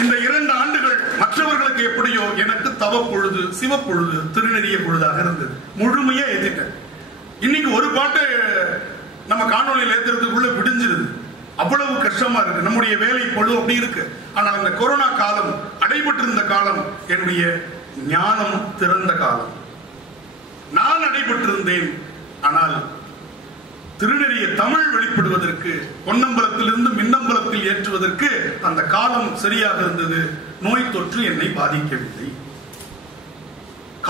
இந்த 2 ஆண்டுகள் மற்றவர்களுக்கு எப்படியோ எனக்கு தவ பொழுது, சிவ பொழுது, திருநெறிய பொழுதாக இருந்தது. முழுமையா ஏத்திட்டேன். இன்னைக்கு ஒரு பாட்டு நம்ம காணொலியில் ஏத்துறதுக்குள்ள விடிஞ்சிருது. அவ்வளவு கஷ்டமா இருக்கு. நம்முடைய வேலை பொழுது அப்படி இருக்கு. ஆனால் அந்த கொரோனா காலம், அடைபட்டிருந்த காலம், என்னுடைய ஞானம் திறந்த காலம். நான் அடைபட்டிருந்தேன். ஆனால் திருநெறிய தமிழ் வெளிப்படுவதற்கு, பொன்னம்பலத்திலிருந்து மின்னம்பலத்தில் ஏற்றுவதற்கு அந்த காலம் சரியாக இருந்தது. நோய் தொற்று என்னை பாதிக்கவில்லை.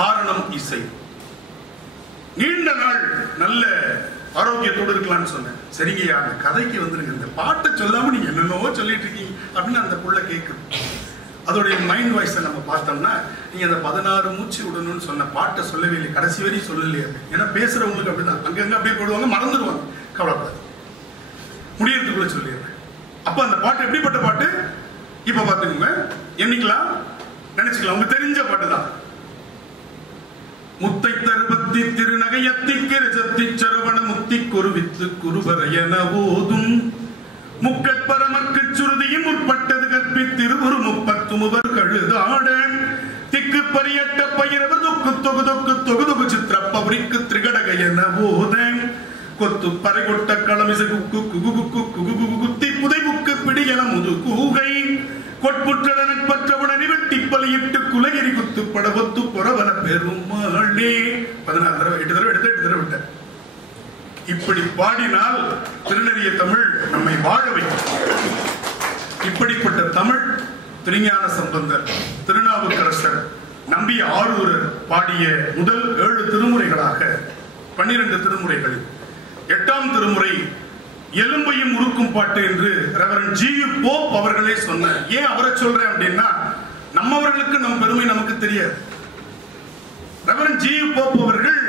காரணம் இசை. நீண்ட நாள் நல்ல ஆரோக்கியத்தோடு இருக்கலாம்னு சொன்னேன். சரிங்கய்யா, அந்த கதைக்கு வந்துருங்க, இந்த பாட்டை சொல்லாம நீங்க என்னென்னவோ சொல்லிட்டு இருக்கீங்க அப்படின்னு அந்த புள்ள கேட்குது. அதோடைய மைண்ட் வாய்ஸை நம்ம பார்த்தோம்னா, நீங்க அந்த 16 மூச்சு விடணும்னு சொன்ன பாட்டை சொல்லவே இல்லை, கடைசி வரையும் சொல்லலையே. ஏன்னா பேசுறவங்களுக்கு அப்படிதான், அங்கங்க அப்படியே போடுவாங்க, மறந்துடுவாங்க. கவலைப்படாது, முடியறதுக்குள்ள சொல்லிடுறேன். அப்ப அந்த பாட்டு எப்படிப்பட்ட பாட்டு? இப்ப பாத்துக்கோங்க, என்னைக்கலாம் நினைச்சுக்கலாம், உங்க தெரிஞ்ச பாட்டு தான். முத்தை தருபத்தி திருநகையத்தி கிரஜத்தி சரவண முத்தி குருவித்து குருவரையன ஓதும் முக்கட்பரமக்கு சுருதியின் முற்பட்டது கற்பித்திருவுரு 30 கழுதாட திக்கு பரியட்ட பயிரவர் தொக்கு தொகு தொகு தொகு தொகு சித்திரப்பவரிக்கு திரிகடகையன ஓத கொத்து பறைகொட்ட களமிசு குக்கு குகு குக்கு குகு குகு குத்தி புதைபுக்கு பிடியன முது கூகை கொட்புற்றலனக் பற்றவுடனே வெட்டி பலியிட்டு குலகிரி குத்துப்பட ஒத்து புறவன பெருமாளே. 16 தடவை 8 தடவை எடுத்து 8 தடவை விட்ட. இப்படி பாடினால் திருநெறிய தமிழ் நம்மை வாழ வைக்கும். இப்படிப்பட்ட தமிழ் திருஞான சம்பந்தர், திருநாவுக்கரசர், நம்பி ஆரூரர் பாடிய முதல் 7 திருமுறைகளாக 12 திருமுறைகளில் 8ஆம் திருமுறை எலும்பையும் உருக்கும் பாட்டு என்று ரெவரண்ட் ஜி.யு. போப் அவர்களே சொன்னார். ஏன் அவரை சொல்றேன் அப்படின்னா, நம்மவர்களுக்கு நம் பெருமை நமக்கு தெரியாது. Reverend GU. போப் அவர்கள்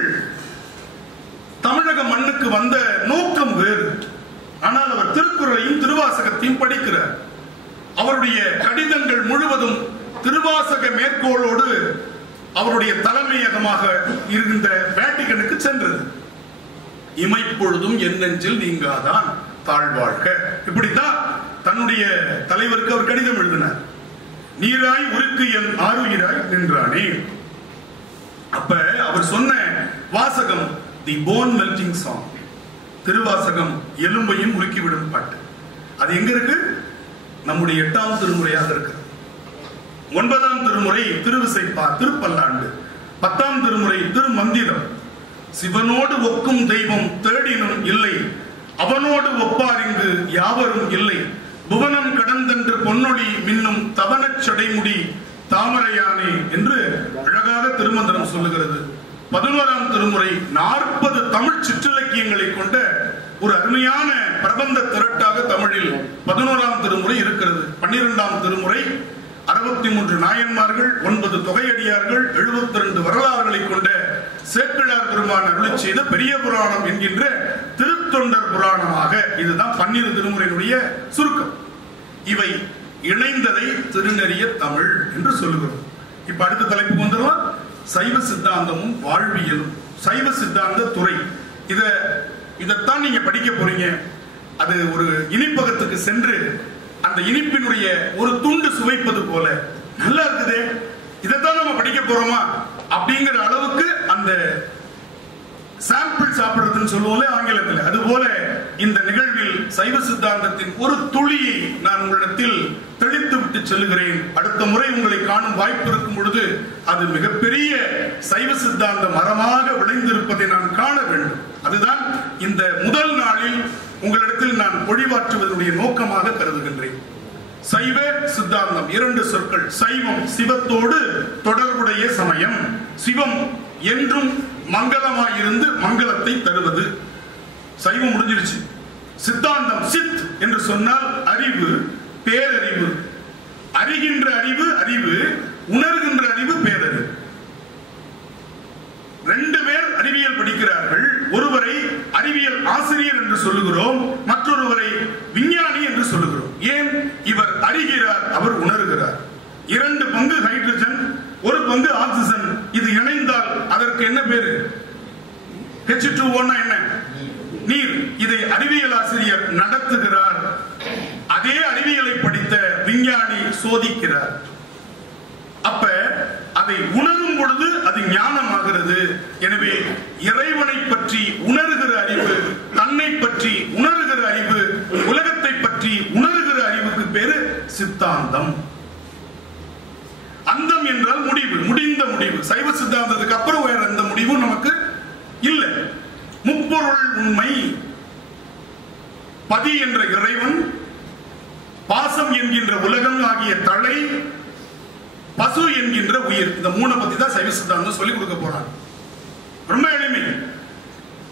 தமிழக மண்ணுக்கு வந்த நோக்கம் வேறு. ஆனால் அவர் திருக்குறளையும் திருவாசகத்தையும் படிக்கிறார். அவருடைய கடிதங்கள் முழுவதும் திருவாசக மேற்கோளோடு அவருடைய தலைமையகமாக இருந்த வேட்டிகனுக்கு சென்றது. இமைப்பொழுதும் என் நெஞ்சில் நீங்காதான் தாழ்வாழ்க. இப்படித்தான் தன்னுடைய தலைவருக்கு அவர் கடிதம் எழுதினார். நீராய் உருக்கு என் ஆருயிராய் நின்றானே. அப்ப அவர் சொன்ன வாசகம் தி போன் மெல்டிங் சாங், திருவாசகம் எலும்பையும் உருக்கிவிடும் பாட்டு. அது எங்க இருக்கு? நம்முடைய 8ஆம் திருமுறையாக இருக்கு. 9ஆம் திருமுறை திருவிசைப்பா திருப்பல்லாண்டு, 10ஆம் திருமுறை திருமந்திரம். சிவனோடு ஒக்கும் தெய்வம் தேடினும் இல்லை, அவனோடு ஒப்பாரிங்கு யாவரும் இல்லை, புவனம் கடந்தென்று பொன்னொடி மின்னும் தவனச் சடைமுடி தாமரையானே என்று அழகாக திருமந்திரம் சொல்லுகிறது. 11ஆம் திருமுறை 40 தமிழ் சிற்றிலக்கியங்களை கொண்ட ஒரு அருமையான பிரபந்த திரட்டாக தமிழில் 11ஆம் திருமுறை இருக்கிறது. 12ஆம் திருமுறை 63 நாயன்மார்கள், 9 தொகையடியார்கள், 72 வரலாறுகளை கொண்ட சேக்கிழார் பெருமான் அருளி செய்த பெரிய புராணம் என்கின்ற திருத்தொண்டர் புராணமாக இதுதான் 12 திருமுறையினுடைய சுருக்கம். இவை இணைந்ததை திருநெறிய தமிழ் என்று சொல்லுகிறோம். இப்ப அடுத்த தலைப்புக்கு வந்துடலாம். சைவ சித்தாந்தமும் வாழ்வியலும், சைவ சித்தாந்த துறை. இதைத்தான் நீங்க படிக்க போறீங்க. அது ஒரு இனிப்பகத்துக்கு சென்று அந்த இனிப்பினுடைய ஒரு துண்டு சுவைப்பது போல நல்லா இருக்குதே, இதைத்தான் நம்ம படிக்க போறோமா அப்படிங்கிற அளவுக்கு அந்த சாம்பிள் சாப்பிடுறதுன்னு சொல்லுவோம்ல ஆங்கிலத்தில், அது போல இந்த நிகழ்வில் சைவ சித்தாந்தத்தின் ஒரு துளியை நான் உங்களிடத்தில் தெளித்து விட்டு செல்லுகிறேன். அடுத்த முறை உங்களை காணும் வாய்ப்பு இருக்கும் பொழுது அது மிகப்பெரிய சைவ சித்தாந்த மரமாக விளைந்திருப்பதை நான் காண வேண்டும். அதுதான் இந்த முதல் நாளில் உங்களிடத்தில் நான் பொழிவாற்றுவதனுடைய நோக்கமாக கருதுகின்றேன். சைவ சித்தாந்தம் 2 சொற்கள். சைவம் சிவத்தோடு தொடர்புடைய சமயம். சிவம் என்றும் மங்களமாயிருந்து மங்களத்தை தருவது. சைவம் முடிஞ்சிருச்சு. சித்தாந்தம் சித் என்று சொன்னால் அறிவு, பேரறிவு. அறிகின்ற அறிவு அறிவு, உணர்கின்ற அறிவு பேரறிவு. 2 பேர் அறிவியல் படிக்கிறார்கள். ஒருவரை அறிவியல் ஆசிரியர் என்று சொல்லுகிறோம், மற்றொருவரை விஞ்ஞானி என்று சொல்லுகிறோம். ஏன்? இவர் அறிகிறார், அவர் உணர்கிறார். 2 பங்கு ஹைட்ரஜன், 1 பங்கு ஆக்சிஜன், இது இணைந்தால் அதற்கு என்ன பேரு? H2O என்ன? நீர். இதை அறிவியல் ஆசிரியர் நடத்துகிறார். அதே அறிவியலை படித்த விஞ்ஞானி சோதிக்கிறார். அப்ப அதை உணரும் பொழுது அது ஞானமாகிறது. எனவே இறைவனை பற்றி உணர்கிற அறிவு, தன்னை பற்றி உணர்கிற அறிவு, உலகத்தை பற்றி உணர்கிற அறிவுக்கு பேரு சித்தாந்தம். அந்தம் என்றால் முடிவு, முடிந்த முடிவு. சைவ சித்தாந்தத்துக்கு அப்புறம் வேற எந்த முடிவும் நமக்கு இல்லை. முப்பொருள் உண்மை, பதி என்ற இறைவன், பாசம் என்கின்ற உலகம் ஆகிய தலை, பசு என்கின்ற உயிர். இந்த 3 பத்தி தான் சைவ சித்தாந்தம் சொல்லிக் கொடுக்க போறாங்க. ரொம்ப எளிமை.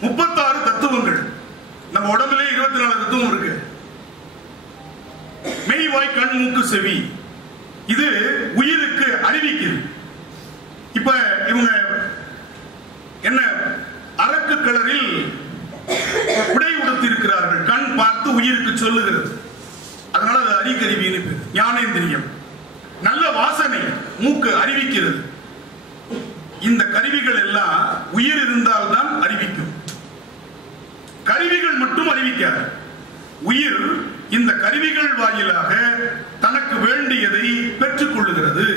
36 தத்துவங்கள். நம்ம உடம்புல 24 தத்துவம் இருக்கு. மெய், வாய், கண், மூக்கு, செவி. இது உயிருக்கு அறிவிக்குது. இப்ப இவங்க என்ன அரக்கு கலரில் உடை உடுத்திருக்கிறார்கள். கண் பார்த்து உயிருக்கு சொல்லுகிறது. அதனால அது அறிகருவின்னு பேர். ஞானேந்திரியம். நல்ல வாசனை மூக்கு அறிவிக்கிறது. இந்த கருவிகள் எல்லாம் உயிர் இருந்தால்தான் அறிவிக்கும். கருவிகள் மட்டும் அறிவிக்காது. உயிர் இந்த கருவிகள் வாயிலாக தனக்கு வேண்டியதை பெற்றுக் கொள்ளுகிறது.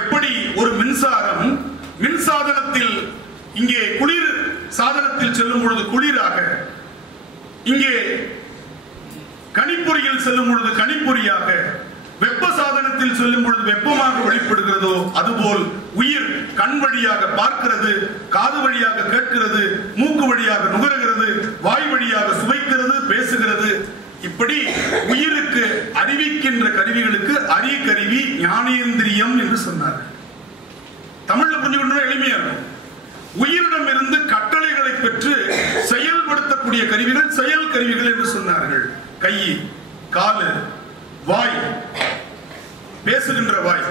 எப்படி ஒரு மின்சாரம் மின்சாதனத்தில் இங்கே குளிர் சாதனத்தில் செல்லும் பொழுது குளிராக, இங்கே கணிப்பொறியில் செல்லும் பொழுது கணிப்பொறியாக, வெப்ப சாதனத்தில் செல்லும் பொழுது வெப்பமாக வெளிப்படுகிறதோ அதுபோல் உயிர் கண் வழியாக பார்க்கிறது, காது வழியாக கேட்கிறது, மூக்கு வழியாக நுகருகிறது, வாய் வழியாக சுவைக்கிறது, பேசுகிறது. இப்படி உயிருக்கு அறிவிக்கின்ற கருவிகளுக்கு அரிய கருவி ஞானேந்திரியம் என்று சொன்னார். தமிழ்ல புரிஞ்சுக்கொண்டு எளிமையா இருக்கும். உயிரிடம் இருந்து கட்டளைகளை பெற்று செயல்படுத்தக்கூடிய கருவிகள் செயல் கருவிகள் என்று சொன்னார்கள். கை, காலு, வாய், பேசுகின்ற வாய்.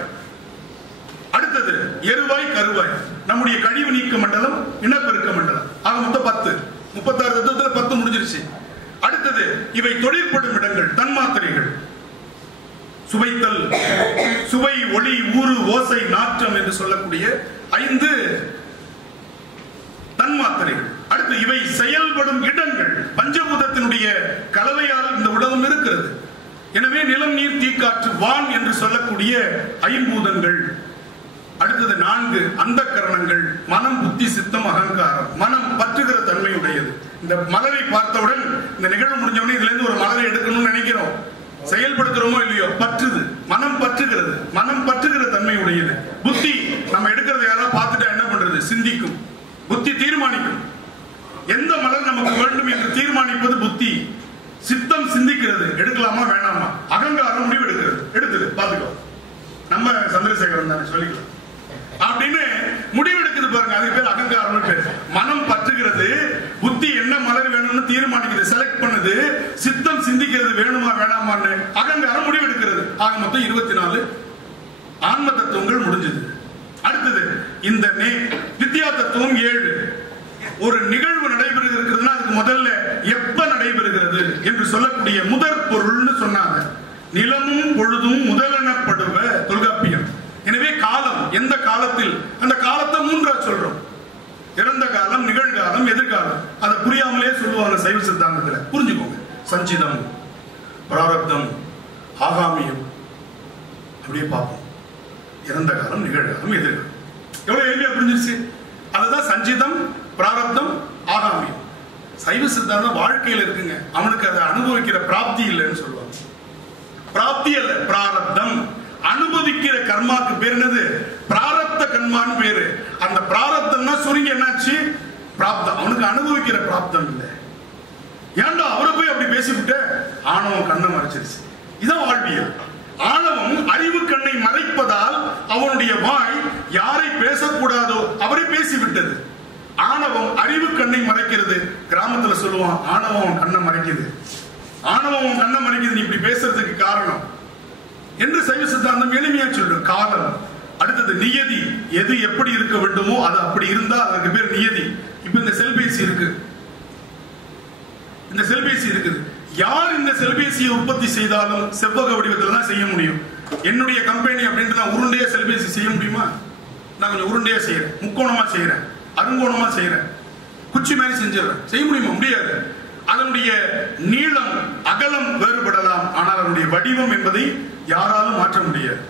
அடுத்தது எருவாய், கருவாய். நம்முடைய கழிவு நீக்க மண்டலம், இனப்பெருக்க மண்டலம். ஆக மொத்தம் 10. 36 தத்துவத்துல 10 முடிஞ்சிருச்சு. அடுத்தது இவை தொழிற்படும் இடங்கள், தன்மாத்திரைகள். சுவைத்தல், சுவை, ஒளி, ஊறு, ஓசை, நாற்றம் என்று சொல்லக்கூடிய 5 தன்மாத்திரைகள். அடுத்து இவை செயல்படும் இடங்கள், பஞ்சபூதத்தினுடைய கலவையால் இந்த உலகம் இருக்கிறது. எனவே நிலம், நீர், தீ, காற்று, வான் என்று சொல்லக்கூடிய ஐம்பூதங்கள். அடுத்தது 4 அந்த கரணங்கள்: மனம், புத்தி, சித்தம், அகங்காரம். மனம் பற்றுகிற தன்மையுடையது. இந்த மலரை பார்த்தவுடன், இந்த நிகழ்வு முடிஞ்சவொடனே இதுல இருந்து ஒரு மலரை எடுக்கணும்னு நினைக்கிறோம், செயல்படுத்துறோமோ இல்லையோ, பற்றுது. மனம் பற்றுகிறது. மனம் பற்றுகிற தன்மை உடையது. புத்தி நம்ம எடுக்கிறத யாராவது பார்த்துட்டா என்ன பண்றது? சிந்திக்கும். புத்தி தீர்மானிக்கும். எந்த மலர் நமக்கு வேண்டும் என்று தீர்மானிப்பது புத்தி. சித்தம் சிந்திக்கிறது, எடுக்கலாமா வேணாமா. அகங்காரம் முடிவு எடுக்கிறது, எடுக்குது, பாத்துக்கோ, நம்ம சந்திரசேகரன் தானே சொல்லிக்கலாம் அப்படின்னு முடிவெடுக்குது பாருங்க. அதுக்கு பேர் அகங்காரம் பேர். மனம் பற்றுகிறது, புத்தி என்ன மலர் வேணும்னு தீர்மானிக்கிறது, செலக்ட் பண்ணுது. சித்தம் சிந்திக்கிறது, வேணுமா வேணாமான்னு. அகங்காரம் முடிவெடுக்கிறது. ஆக மொத்தம் 24 ஆன்ம தத்துவங்கள் முடிஞ்சது. அடுத்தது இந்த வித்யா தத்துவம் 7. ஒரு நிகழ்வு நடைபெறுகிறதுனா அதுக்கு முதல்ல எப்ப நடைபெறுகிறது என்று சொல்லக்கூடிய முதற் பொருள்னு சொன்னாங்க. நிலமும் பொழுதும் முதலெனப்படுவ தொல்காப்பியம். எனவே காலம், எந்த காலத்தில், அந்த காலத்தை 3ஆ சொல்றோம். இறந்த காலம், நிகழ்காலம், எதிர்காலம். அதை புரியாமலே சொல்லுவாங்க சைவ சித்தாந்தத்துல. புரிஞ்சுக்கோங்க. சஞ்சிதம், பிராரப்தம், ஆகாமியம், அப்படியே பார்ப்போம். இறந்த காலம், நிகழ்காலம், எதிர்காலம். எவ்வளவு எளிமையா புரிஞ்சிருச்சு. அதுதான் சஞ்சிதம், பிராரப்தம், ஆகாமியம். சைவ சித்தாந்தம் வாழ்க்கையில் இருக்குங்க. அவனுக்கு அதை அனுபவிக்கிற பிராப்தி இல்லைன்னு சொல்லுவாங்க. பிராப்தி அல்ல, பிராரப்தம். அனுபவிக்கிற கர்மாக்கு பேர் என்னது? பிராரப்த கர்மான்னு பேரு. அந்த பிராரப்தம் தான் சுருங்கி என்னாச்சு? பிராப்தம். அவனுக்கு அனுபவிக்கிற பிராப்தம் இல்லை. ஏன்டா அவரை போய் அப்படி பேசிவிட்ட? ஆணவம் கண்ணை மறைச்சிருச்சு. இதான் வாழ்வியல். ஆணவம் அறிவு கண்ணை மறைப்பதால் அவனுடைய வாய் யாரை பேசக்கூடாதோ அவரை பேசிவிட்டது. ஆணவம் அறிவு கண்ணை மறைக்கிறது. கிராமத்துல சொல்லுவான், ஆணவம் கண்ணை மறைக்குது, ஆணவம் கண்ணை மறைக்குது, நீ இப்படி பேசுறதுக்கு காரணம் என்று சைவ சித்தாந்தம் எளிமையா சொல்றோம். காலம். அடுத்தது நியதி. எது எப்படி இருக்க வேண்டுமோ அது அப்படி இருந்தா அதுக்கு பேர் நியதி. இப்ப இந்த செல்பேசி இருக்கு, இந்த செல்பேசி இருக்குது. யார் இந்த செல்பேசியை உற்பத்தி செய்தாலும் செவ்வக வடிவத்தில் தான் செய்ய முடியும். என்னுடைய கம்பெனி அப்படின்ட்டு நான் உருண்டையா செல்பேசி செய்ய முடியுமா? நான் கொஞ்சம் உருண்டையா செய்யறேன், முக்கோணமா செய்யறேன், அருங்கோணமா செய்யறேன், குச்சி மாதிரி செஞ்சிடறேன். செய்ய முடியுமா? முடியாது. அதனுடைய நீளம் அகலம் வேறுபடலாம், ஆனால் அதனுடைய வடிவம் என்பதை யாராலும் மாற்ற முடியாது.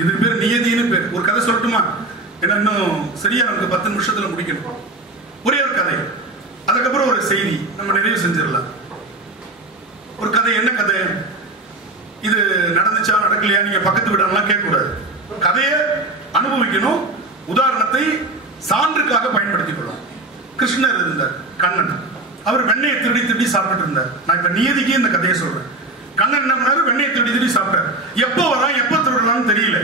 இதுக்கு பேர் நியதினு பேர். ஒரு கதை சொல்லட்டுமா? ஏன்னா இன்னும் சரியா நமக்கு 10 நிமிஷத்துல முடிக்கணும். ஒரே ஒரு கதை, அதுக்கப்புறம் ஒரு செய்தி நம்ம நிறைவு செஞ்சிடலாம். ஒரு கதை. என்ன கதை? இது நடந்துச்சா நடக்கலையா நீங்க பக்கத்து விடாமலாம் கேட்க கூடாது. கதையை அனுபவிக்கணும். உதாரணத்தை சான்றுக்காக பயன்படுத்திக் கொள்ளலாம். கிருஷ்ணர் இருந்தார், கண்ணன். அவர் வெண்ணையை திருடி திருடி சாப்பிட்டு இருந்தார். நான் இப்ப நியதிக்கு இந்த கதையை சொல்றேன். கண்ணன் என்ன பண்ணாரு? வெண்ணையை திருடி திருடி சாப்பிட்டார். எப்போ வரான், எப்போ திருடலாம்னு தெரியல.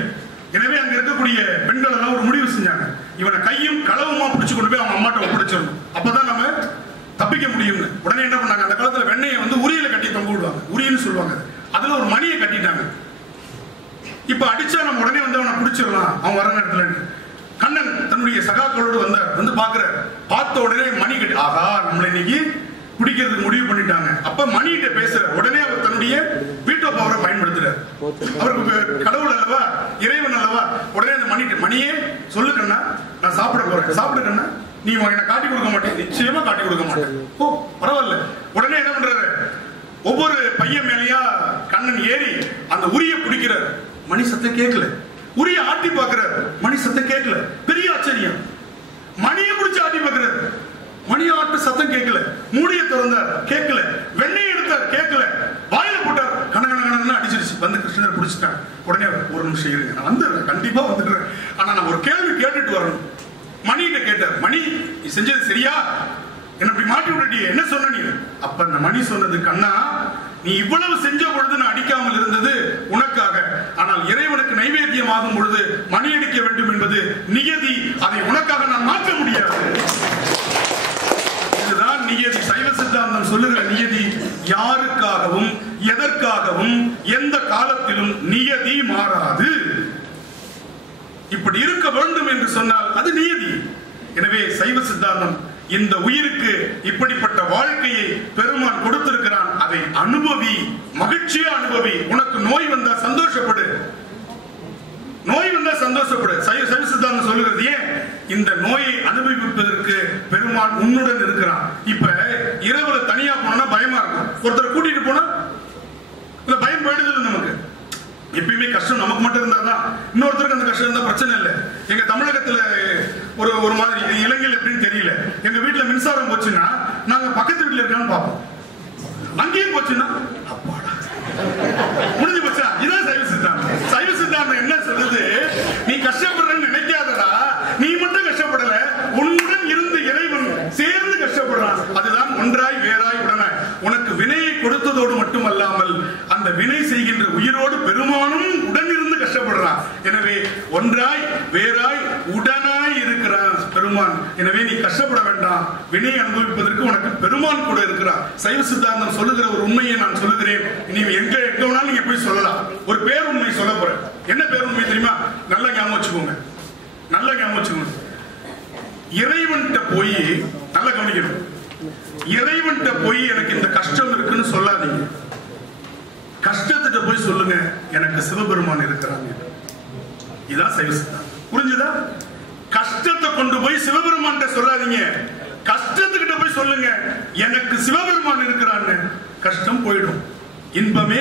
எனவே அங்க இருக்கக்கூடிய பெண்கள் எல்லாம் ஒரு முடிவு செஞ்சாங்க, இவனை கையும் களவுமா பிடிச்சு கொண்டு போய் அவங்க அம்மாட்ட ஒப்படைச்சிடணும், அப்பதான் நம்ம தப்பிக்க முடியும்னு. உடனே என்ன பண்ணாங்க? அந்த காலத்துல வெண்ணையை உரியில கட்டி தொங்க விடுவாங்க, உரின்னு சொல்லுவாங்க. அதுல ஒரு மணியை கட்டிட்டாங்க. இப்ப அடிச்சா நம்ம உடனே அவனை பிடிச்சிடலாம் அவன் வர நேரத்துல. கண்ணன் தன்னுடைய சகாக்களோடு வந்தார். வந்து பாக்குறார். பார்த்த உடனே மணி கட்டி, ஆகா நம்மளை இன்னைக்கு பிடிக்கிறதுக்கு முடிவு பண்ணிட்டாங்க. அப்ப மணிகிட்ட பேசுற உடனே அவர் தன்னுடைய வீட்டோ பவரை பயன்படுத்துறார். அவருக்கு கடவுள் அல்லவா, இறைவன் அல்லவா. உடனே அந்த மணியே சொல்லு கண்ணா, நான் சாப்பிட போறேன், சாப்பிடு கண்ணா, நீ என்ன காட்டி கொடுக்க மாட்டேன், நிச்சயமா காட்டி கொடுக்க மாட்டேன். ஓ பரவாயில்ல. உடனே என்ன பண்றாரு? ஒவ்வொரு பையன் மேலேயா கண்ணன் ஏறி அந்த உரிய பிடிக்கிறார். மணி சத்தம் கேட்கல. உரிய ஆட்டி பார்க்கிறார், மணி சத்தம் கேட்கல. பெரிய ஆச்சரியம். மணியை பிடிச்சு ஆட்டி பார்க்கிறார், மணி ஆட்டு சத்தம் கேட்கல. மூடிய திறந்தார், கேட்கல. வெண்ணெய் எடுத்தார், கேட்கல. வாயில போட்டார், கணக்கணக்கணன்னு அடிச்சிருச்சு. வந்து கிருஷ்ணர் பிடிச்சிட்டாங்க. உடனே ஒரு நிமிஷம் இருங்க, நான் வந்துடுறேன், கண்டிப்பா வந்துடுறேன், ஆனா நான் ஒரு கேள்வி கேட்டுட்டு வரணும். மணிகிட்ட கேட்டார். மணி, நீ செஞ்சது சரியா? என்ன இப்படி மாட்டி விட்டுட்டியே, என்ன சொன்ன நீ? அப்ப அந்த மணி சொன்னது, கண்ணா நீ இவ்வளவு செஞ்ச பொழுது நான் அடிக்காமல் இருந்தது உனக்காக, ஆனால் இறைவனுக்கு நைவேத்தியம் ஆகும் பொழுது மணி அடிக்க வேண்டும் என்பது நியதி, அதை உனக்காக நான் மாற்ற முடியாது. இதுதான் நியதி. சைவ சித்தாந்தம் சொல்லுகிற நியதி. யாருக்காகவும் எதற்காகவும் எந்த காலத்திலும் நியதி மாறாது. இப்படி இருக்க வேண்டும் என்று சொன்னால் அது நியதி. எனவே சைவ சித்தாந்தம் இந்த உயிருக்கு இப்படிப்பட்ட வாழ்க்கையை பெருமான் கொடுத்திருக்கிறான். அதை அனுபவி, மகிழ்ச்சியா அனுபவி. உனக்கு நோய் வந்தா சந்தோஷப்படு, நோய் வந்தா சந்தோஷப்படு. சைவ சித்தாந்தம் சொல்லுகிறது. ஏன்? இந்த நோயை அனுபவிப்பதற்கு பெருமான் உன்னுடன் இருக்கிறான். இப்ப இரவுல தனியா போனா பயமா இருக்கும். ஒருத்தர் கஷ்டம் தான் பிரச்சனை இல்லை. எங்க தமிழகத்துல ஒரு மாதிரி இலங்கையில் எப்படின்னு தெரியல. எங்க வீட்டுல மின்சாரம் போச்சுன்னா நாங்க பக்கத்து வீட்டுல இருக்கான்னு பார்ப்போம். அங்கேயும் போச்சுன்னா அப்பாடா முடிஞ்சு போச்சா. இதான் சைவ சித்தாந்தம். சைவ சித்தாந்தம் என்ன சொல்லுது? நீ கஷ்டப்படுறன்னு நினைக்காதடா, நீ மட்டும் கஷ்டப்படல, உன்னுடன் இருந்து இறைவன் சேர்ந்து கஷ்டப்படுறான். அதுதான் ஒன்றாய் வேறாய் உடனாய். உனக்கு வினையை கொடுத்ததோடு மட்டுமல்லாமல் அந்த வினை செய்கின்ற உயிரோடு பெருமானும் உடன் இருந்து கஷ்டப்படுறான். எனவே ஒன்றாய் வேறாய் உடனாய் இருக்கிறான் பெருமான். எனவே நீ கஷ்டப்பட வேண்டாம், வினை அனுபவிப்பதற்கு உனக்கு பெருமான் கூட இருக்கிறான். சைவ சித்தாந்தம் சொல்லுகிற ஒரு உண்மையை நான் சொல்லுகிறேன். நீ எங்க வேணாலும் நீங்க போய் சொல்லலாம். ஒரு பேர் உண்மை சொல்ல போறேன். என்ன பேர் உண்மை தெரியுமா? நல்லா ஞாபகம் வச்சுக்கோங்க, நல்லா ஞாபகம் வச்சுக்கோங்க. இறைவன்கிட்ட போய் நல்லா கவனிக்கணும். இறைவன்கிட்ட போய் எனக்கு இந்த கஷ்டம் இருக்குன்னு சொல்லாதீங்க. கஷ்டத்திட்ட போய் சொல்லுங்க எனக்கு சிவபெருமான் இருக்கிறாங்க. இதான் சைவ சித்தாந்தம். புரிஞ்சுதா? கஷ்டத்தை கொண்டு போய் சிவபெருமான் சொல்லாதீங்க. கஷ்டத்துக்கிட்ட போய் சொல்லுங்க எனக்கு சிவபெருமான் இருக்கிறான்னு. கஷ்டம் போயிடும். இன்பமே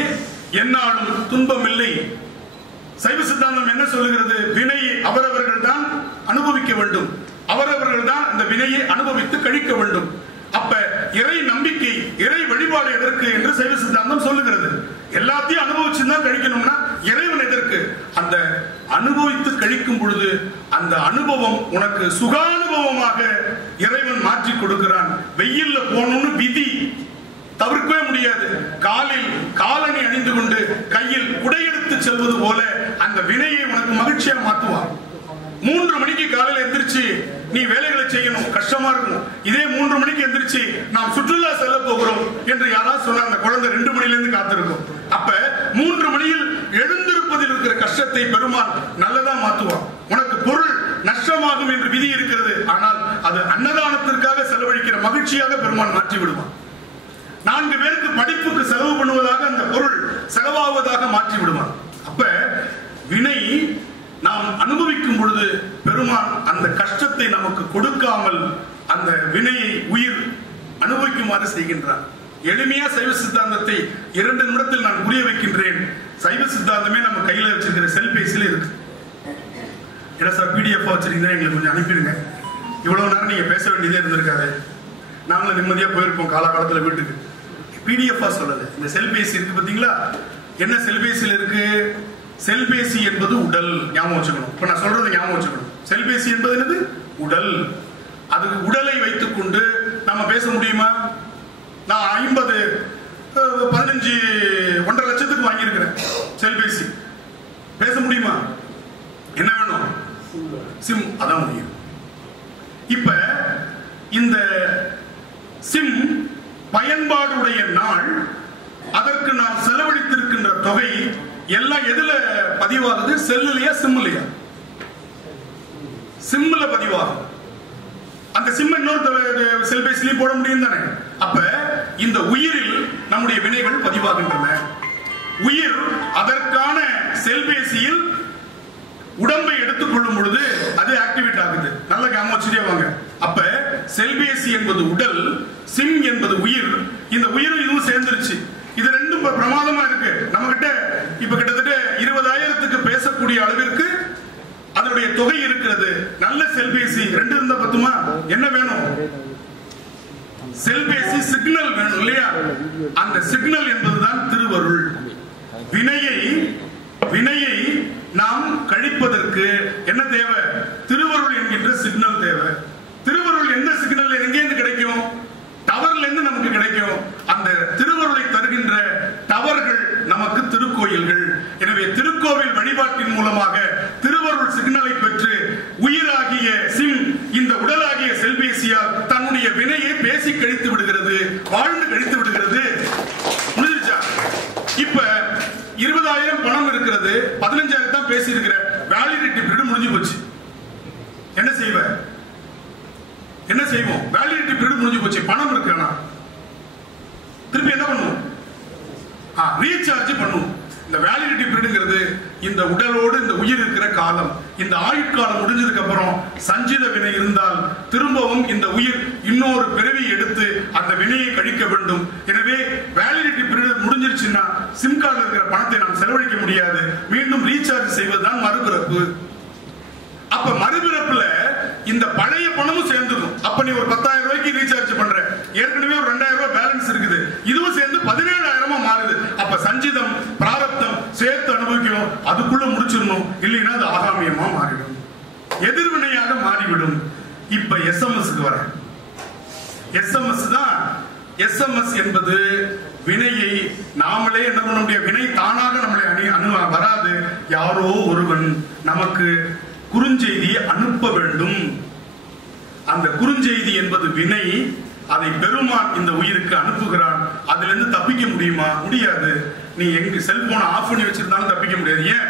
என்னாலும் துன்பம் இல்லை. சைவ சித்தாந்தம் என்ன சொல்லுகிறது? வினையை அவரவர்கள் தான் அனுபவிக்க வேண்டும், அவரவர்கள் தான் அந்த வினையை அனுபவித்து கழிக்க வேண்டும். அப்ப இறை நம்பிக்கை, இறை வழிபாடு எதற்கு என்று சைவ சித்தாந்தம் சொல்லுகிறது. எல்லாத்தையும் அனுபவிச்சுதான் கழிக்கணும்னா இறைவன் எதற்கு? அந்த அனுபவித்து கழிக்கும் பொழுது அந்த அனுபவம் உனக்கு சுகானுபவமாக இறைவன் மாற்றி கொடுக்கிறான். வெயில்ல போகணும்னு விதி தவிர்க்கவே முடியாது. காலில் காலணி அணிந்து கொண்டு கையில் குடையெடுத்து செல்வது போல அந்த வினையை உனக்கு மகிழ்ச்சியா மாற்றுவான். 3 மணிக்கு காலையில் எந்திரிச்சு நீ வேலைகளை செய்யணும், கஷ்டமா இருக்கும். இதே 3 மணிக்கு எந்திரிச்சு நாம் சுற்றுலா செல்ல போகிறோம் என்று யாராவது சொன்னா அந்த குழந்தை 2 மணில இருந்து காத்திருக்கும். அப்ப 3 மணியில் எழுந்திருப்பதில் இருக்கிற கஷ்டத்தை பெருமான் நல்லதா மாற்றுவான். உனக்கு பொருள் நஷ்டமாகும் என்று விதி இருக்கிறது, ஆனால் அது அன்னதானத்திற்காக செலவழிக்கிற மகிழ்ச்சியாக பெருமான் மாற்றி விடுவான். 4 பேருக்கு படிப்புக்கு செலவு பண்ணுவதாக அந்த பொருள் செலவாவதாக மாற்றி விடுவான். அப்ப வினை நாம் அனுபவிக்கும் பொழுது பெருமான் அந்த கஷ்டத்தை நமக்கு கொடுக்காமல் அந்த வினையை உயிர் அனுபவிக்குமாறு செய்கின்றான். எளிமையா சைவ சித்தாந்தத்தை 2 நிமிடத்தில் நான் புரிய வைக்கின்றேன். சைவ சித்தாந்தமே நம்ம கையில வச்சிருக்கிற செல்பேசியில இருக்கு. என்ன சார் பிடிஎஃப் வச்சிருக்கீங்கன்னா எங்களுக்கு கொஞ்சம் அனுப்பிடுங்க. இவ்வளவு நேரம் நீங்க பேச வேண்டியதே இருந்திருக்காரு, நாங்களும் நிம்மதியா போயிருப்போம் காலகாலத்துல வீட்டுக்கு. பிடிஎஃப் சொல்லல, இந்த செல்பேசி இருக்கு பாத்தீங்களா? என்ன செல்பேசியில் இருக்கு? செல்பேசி என்பது உடல். ஞாபகம் வச்சுக்கணும். இப்ப நான் சொல்றது ஞாபகம் வச்சுக்கணும். செல்பேசி என்பது என்னது? உடல். அது உடலை வைத்துக் கொண்டு நம்ம பேச முடியுமா? நான் 15 1.5 லட்சத்துக்கு வாங்கியிருக்கிறேன் செல்பேசி. பேச முடியுமா? என்ன வேணும்? சிம். அதான் முடியும். இப்ப இந்த சிம் பயன்பாடுடைய நாள், அதற்கு நாம் செலவழித்திருக்கின்ற தொகை எல்லாம் எதுல பதிவாகுது? செல்லுலையா சிம்லையா? சிம்ல பதிவாகும். அந்த சிம் இன்னொரு செல்பேசிலையும் போட முடியும் தானே? அப்ப இந்த உயிரில் நம்முடைய வினைகள் பதிவாகின்றன. உயிர் அதற்கான செல்பேசியில் உடம்பை எடுத்துக்கொள்ளும் பொழுது அது ஆக்டிவேட் ஆகுது. நல்ல ஞாபகம் வச்சுட்டே வாங்க. அப்ப செல்பேசி என்பது உடல், சிம் என்பது உயிர். இந்த உயிரும் இதுவும் சேர்ந்துருச்சு. இது ரெண்டும் பிரமாதமா இருக்கு. நம்ம கிட்ட இப்ப கிட்டத்தட்ட 20,000க்கு பேசக்கூடிய அளவிற்கு அதனுடைய தொகை இருக்கிறது. நல்ல செல்பேசி 2 இருந்தா பத்துமா? என்ன வேணும்? செல்பேசி சிக்னல் வேணும் இல்லையா? அந்த சிக்னல் என்பதுதான் திருவருள். வினையை நாம் கழிப்பதற்கு என்ன தேவை? திருவருள் என்கின்ற சிக்னல் தேவை. திருவருள் எந்த சிக்னல் எங்கேருந்து கிடைக்கும்? டவர்ல இருந்து நமக்கு கிடைக்கும். அந்த திருவருளை தருகின்ற டவர்கள் நமக்கு திருக்கோயில்கள். எனவே திருக்கோவில் வழிபாட்டின் மூலமாக திருவருள் சிக்னலை பெற்று உயிராகிய சிம் இந்த உடலாகிய செல்பேசியால் தன்னுடைய வினையை பேசி கழித்து விடுகிறது, வாழ்ந்து கழித்து விடுகிறது. முடிஞ்சிருச்சா? இப்ப 20,000 பணம் இருக்கிறது, 15,000 தான் பேசி இருக்கிற. வேலிடிட்டி பீரியட் முடிஞ்சு போச்சு. என்ன செய்வோம்? வேலிடிட்டி பீரியட் முடிஞ்சு போச்சு. பணம் இருக்குன்னா திருப்பி என்ன பண்ணுவோம்? ரீசார்ஜ் பண்ணுவோம். இந்த வேலிடிட்டி பீரியட்ங்கிறது இந்த உடலோடு இந்த உயிர் இருக்கிற காலம். இந்த ஆயுட்காலம் முடிஞ்சதுக்கு அப்புறம் சஞ்சித வினை இருந்தால் திரும்பவும் இந்த உயிர் இன்னொரு பிறவி எடுத்து அந்த வினையை கழிக்க வேண்டும். எனவே வேலிடிட்டி பீரியட் முடிஞ்சிருச்சுன்னா சிம் கார்டில் இருக்கிற பணத்தை நாம் செலவழிக்க முடியாது. மீண்டும் ரீசார்ஜ் செய்வதுதான் மறுபிறப்பு. அப்ப மறுபிறப்புல இந்த பழைய பணமும் சேர்ந்துடும். அப்ப நீ ஒரு 10,000 ரூபாய்க்கு ரீசார்ஜ் பண்ற, ஏற்கனவே ஒரு 2,000 ரூபாய் பேலன்ஸ் இருக்குது, இதுவும் சேர்ந்து 17,000 மாறுது. அப்ப சஞ்சிதம் பிராரப்தம் சேர்த்து அனுபவிக்கணும், அதுக்குள்ள முடிச்சிடணும், இல்லைன்னா அது ஆகாமியமா மாறிடும், எதிர்வினையாக மாறிவிடும். இப்ப எஸ்எம்எஸ்க்கு வர எஸ்எம்எஸ் தான். எஸ்எம்எஸ் என்பது வினையை நாமளே என்ன பண்ண முடியும், வினை தானாக நம்மளை வராது. யாரோ ஒருவன் நமக்கு குறுஞ்செய்தியை அனுப்ப வேண்டும். அந்த குறுஞ்செய்தி என்பது வினை, அதை பெருமான் இந்த உயிருக்கு அனுப்புகிறான். அதுல இருந்து தப்பிக்க முடியுமா? முடியாது. நீ எங்க செல்போனை ஆஃப் பண்ணி வச்சிருந்தாலும் தப்பிக்க முடியாது. ஏன்?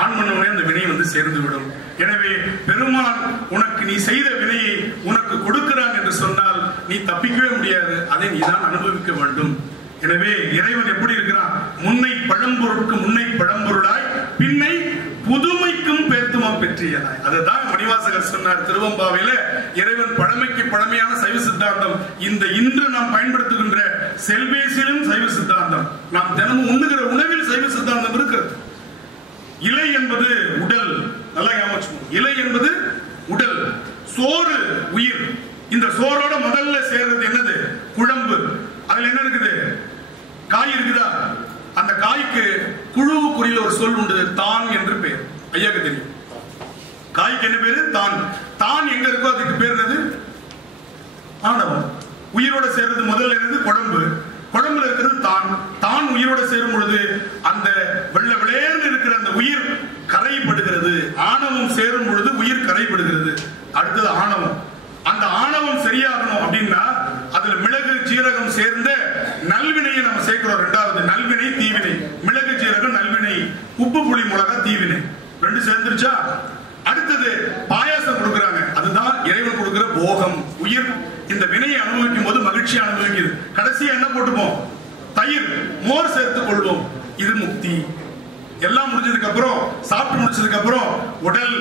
ஆன் பண்ணவனே அந்த வினை வந்து சேர்ந்து விடும். எனவே பெருமான் உனக்கு நீ செய்த வினையை உனக்கு கொடுக்கிறான் என்று சொன்னால் நீ தப்பிக்கவே முடியாது, அதை நீ தான் அனுபவிக்க வேண்டும். எனவே இறைவன் எப்படி இருக்கிறான்? முன்னை பழம்பொருட்கு முன்னை பழம்பொருளாய் பின்னை புதுமைக்கும் பேர்த்துமா பெற்றியனாய். அதுதான் மணிவாசகர் சொன்னார் திருவம்பாவையில. இறைவன் பழமைக்கு பழமையான சைவ சித்தாந்தம். இந்த இன்று நாம் பயன்படுத்துகின்ற செல்பேசியிலும் சைவ சித்தாந்தம், நாம் தினமும் உண்ணுகிற உணவில் சைவ சித்தாந்தம் இருக்கிறது. இலை என்பது உடல், நல்லா ஞாபகம். இலை என்பது உடல், சோறு உயிர். இந்த சோரோட முதல்ல சேர்றது என்னது? குழம்பு. அதுல என்ன இருக்குது? காய் இருக்குதா? அந்த காய்க்கு குழுவுக்குறியில் ஒரு சொல் உண்டு, தான் என்று பெயர். ஐயாக்கு தெரியும். காய்க்கு என்ன பேரு? தான். தான் எங்க இருக்கோ அதுக்கு பேர் என்னது? ஆணவம். உயிரோட சேர்றது முதல்ல என்னது? குழம்பு. குழம்புல இருக்கிறது தான். தான் உயிரோட சேரும் பொழுது அந்த வெள்ளை விளையர்ந்து இருக்கிற அந்த உயிர் கரைப்படுகிறது. ஆணவம் சேரும் பொழுது உயிர் கரைப்படுகிறது. அடுத்தது ஆணவம். அந்த ஆணவம் சரியாகணும் அப்படின்னா அதுல மிளகு ஜீரகம் சேர்ந்த நல்வினையை நம்ம சேர்க்கிறோம். ரெண்டாவது நல்வினை தீவினை. மிளகு ஜீரகம் நல்வினை, உப்பு புளி மிளகா தீவினை, ரெண்டு சேர்ந்துருச்சா? அடுத்தது பாயாசம் கொடுக்குறாங்க, அதுதான் இறைவன் கொடுக்கிற போகம். உயிர் இந்த வினையை அனுபவிக்கும் போது மகிழ்ச்சியை அனுபவிக்குது. கடைசியா என்ன போட்டுப்போம்? தயிர், மோர் சேர்த்துக் கொள்வோம். இது முக்தி. எல்லாம் முடிஞ்சதுக்கு அப்புறம், சாப்பிட்டு முடிச்சதுக்கு அப்புறம் உடல்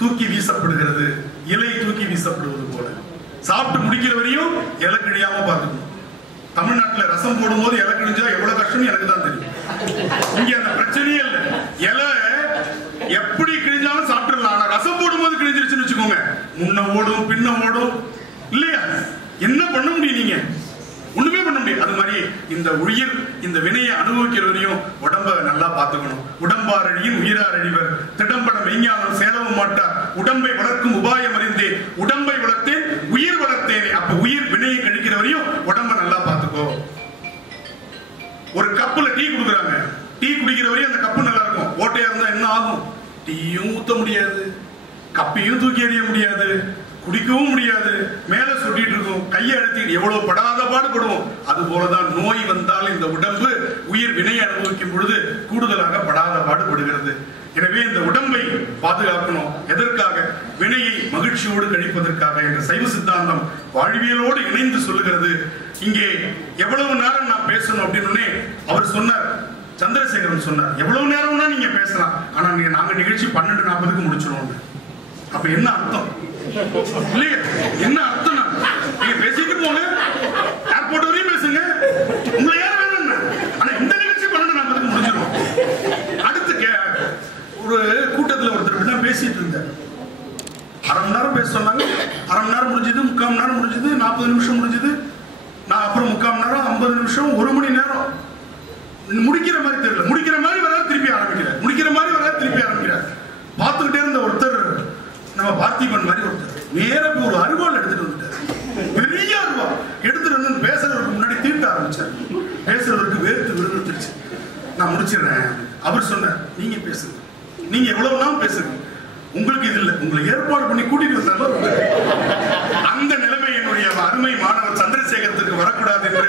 தூக்கி வீசப்படுகிறது, இலை தூக்கி வீசப்படுவது போல. சாப்பிட்டு முடிக்கிற வரையும் இலை கிழியாம பார்த்துக்கணும். தமிழ்நாட்டில் ரசம் போடும் போது இலை கிழிஞ்சா எவ்வளவு கஷ்டம் எனக்கு தான் தெரியும். இங்க அந்த பிரச்சனையே இல்லை. இலை எப்படி கிழிஞ்சாலும் சாப்பிட்டுடலாம். ஆனா ரசம் போடும் போது கிழிஞ்சிருச்சுன்னு வச்சுக்கோங்க, முன்ன ஓடும் பின்ன ஓடும் இல்லையா? என்ன பண்ண முடியும்? நீங்க ஒண்ணுமே பண்ண முடியும். அது மாதிரி இந்த உயிர் இந்த வினையை அனுபவிக்கிற வரையும் உடம்ப நல்லா பார்த்துக்கணும். உடம்பார் அழியின் உயிரார் அழிவர், திடம்பட மெய்ஞானம் சேரவும் மாட்டார். உடம்பை வளர்க்கும் உபாயம் அறிந்தே உடம்பை வளர்த்தேன் உயிர் வளர்த்தேனே. அப்ப உயிர் வினையை கழிக்கிற வரையும் உடம்ப நல்லா பார்த்துக்கோ. ஒரு கப்புல டீ குடுக்குறாங்க, டீ குடிக்கிற வரையும் அந்த கப்பு நல்லா இருக்கும். ஓட்டையா இருந்தா என்ன ஆகும்? டீயும் ஊத்த முடியாது, கப்பையும் தூக்கி எறிய முடியாது, குடிக்கவும் முடியாது, மேல சுட்டிட்டு இருக்கும், கையை அழுத்தி எவ்வளவு படாத பாடுபடுவோம். அது போலதான் நோய் வந்தால் இந்த உடம்பு உயிர் வினை அனுபவிக்கும் பொழுது கூடுதலாக படாத பாடுபடுகிறது. எனவே இந்த உடம்பை பாதுகாக்கணும். எதற்காக? வினையை மகிழ்ச்சியோடு கழிப்பதற்காக. இந்த சைவ சித்தாந்தம் வாழ்வியலோடு இணைந்து சொல்லுகிறது. இங்கே எவ்வளவு நேரம் நான் பேசணும் அப்படின்னு அவர் சொன்னார், சந்திரசேகரன் சொன்னார், எவ்வளவு நேரம்னா நீங்க பேசலாம், ஆனா நாங்க நிகழ்ச்சி 12:40 முடிச்சிருவோம். அப்ப என்ன அர்த்தம்? இல்லையா? என்ன அர்த்தம்? நீங்க பேசிட்டு போங்க, ஏர்போர்ட் வரையும் பேசுங்க, உங்களை யாரும் வேணும். ஆனா இந்த நிகழ்ச்சி 12:40 முடிச்சிருவோம். அடுத்து ஒரு கூட்டத்தில் ஒருத்தர் தான் பேசிட்டு இருந்தார். 1/2 மணி நேரம் பேச சொன்னாங்க. 1/2 மணி நேரம் முடிஞ்சது, 3/4 மணி நேரம் முடிஞ்சது, 40 நிமிஷம் முடிஞ்சது. நான் அப்புறம் 3/4 மணி நேரம், 50 நிமிஷம், 1 மணி நேரம். முடிக்கிற மாதிரி தெரியல. முடிக்கிற மாதிரி வராது, திருப்பி ஆரம்பிக்கிறார். முடிக்கிற மாதிரி வராது, திருப்பி ஆரம்பிக்கிறார். பார்த்துக்கிட்டே இருந்த ஒருத்தர், நம்ம பார்த்திபன் மாதிரி ஒருத்தர், நேர ஒரு அருவாள் எடுத்துட்டு வந்துட்டார். பெரிய அருவா எடுத்துட்டு வந்து பேசுறவருக்கு முன்னாடி தீட்ட ஆரம்பிச்சார். பேசுறவருக்கு வேர்த்து விழுந்துருச்சு. நான் முடிச்சிடுறேன். அவர் சொன்னார், நீங்க பேசுங்க, நீங்க எவ்வளவு நாள் பேசுங்க, உங்களுக்கு இது இல்லை, உங்களை ஏற்பாடு பண்ணி கூட்டிட்டு வந்தாலும் அந்த நிலைமை என்னுடைய அருமை மாணவர் சந்திரசேகரத்துக்கு வரக்கூடாது என்று